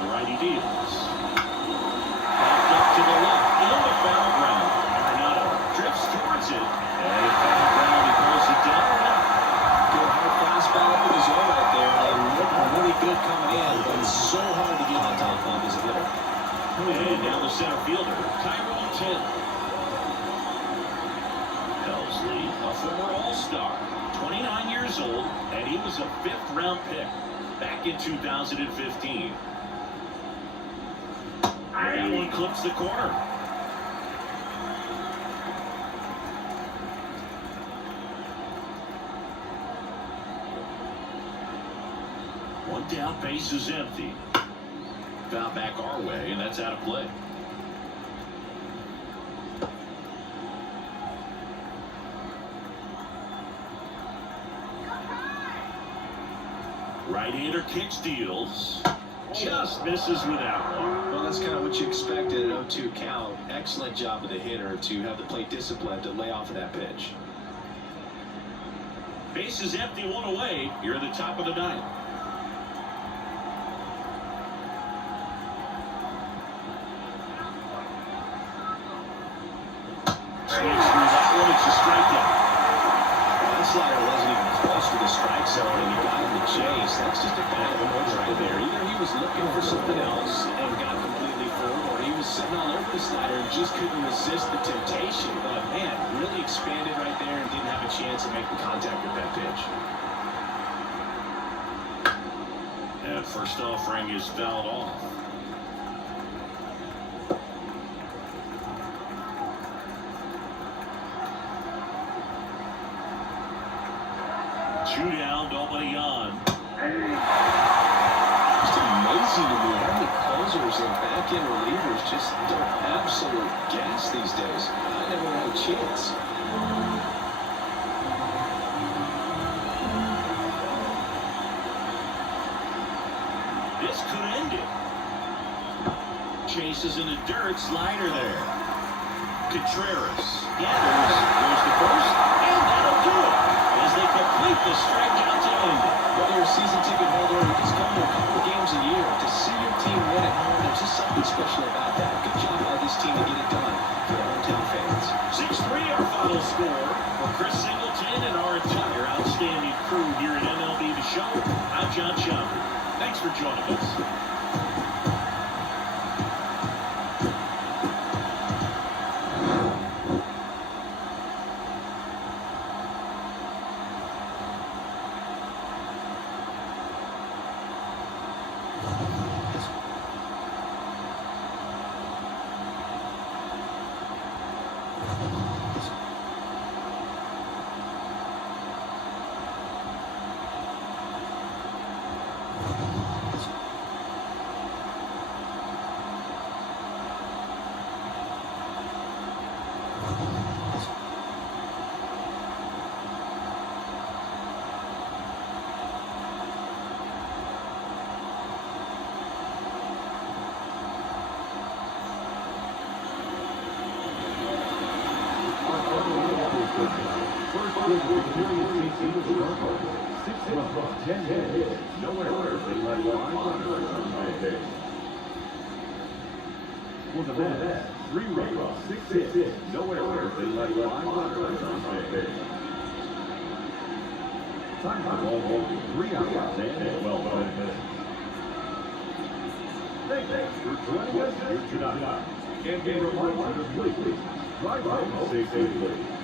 Righty deals. Backed up to the left. In the foul ground. Arenado drifts towards it. And in foul ground, he throws it down. Good hard fastball up in his zone right there. They look really good coming in, but it's so hard to get on top of as a hitter. And now the center fielder, Tyrone Taylor. Helsley, a former All-Star, 29 years old, and he was a 5th-round pick back in 2015. That one clips the corner. One down, base is empty. Foul back our way, and that's out of play. Right-hander kicks, deals. Just misses with that one. Well, that's kind of what you expected at 0-2 count. Excellent job of the hitter to have the plate discipline to lay off of that pitch. Base is empty, one away. You're at the top of the ninth. Swings through that one. It's a strikeout. That slider wasn't even close to the strike zone, and he got him to chase. That's just a bad move right there. Either he was looking for something else and got completely fooled, or he was sitting all over the slider and just couldn't resist the temptation. But, man, really expanded right there and didn't have a chance to make the contact with that pitch. And first offering is fouled off. Two down, nobody on. Just amazing to me how many closers and back-end relievers just don't absolute gas these days. I never had a chance. This could end it. Chases in the dirt, slider there. Contreras gathers, goes to first, and that'll do it as they complete the strikeout to end it. Whether you're a season ticket holder or just come to a couple of games a year, to see your team win at home, there's just something special about that. Good job by this team to get it done for the hometown fans. 6-3 our final score. For Chris Singleton and our entire outstanding crew here at MLB The Show, I'm John Chambers. Thanks for joining us. Nowhere. 3 runs, 6 hits, no errors, they let 5 runners on base. Time for ball game, 3 hours and 12 minutes. Thank you for joining us here tonight. And be reminded to please drive home safely.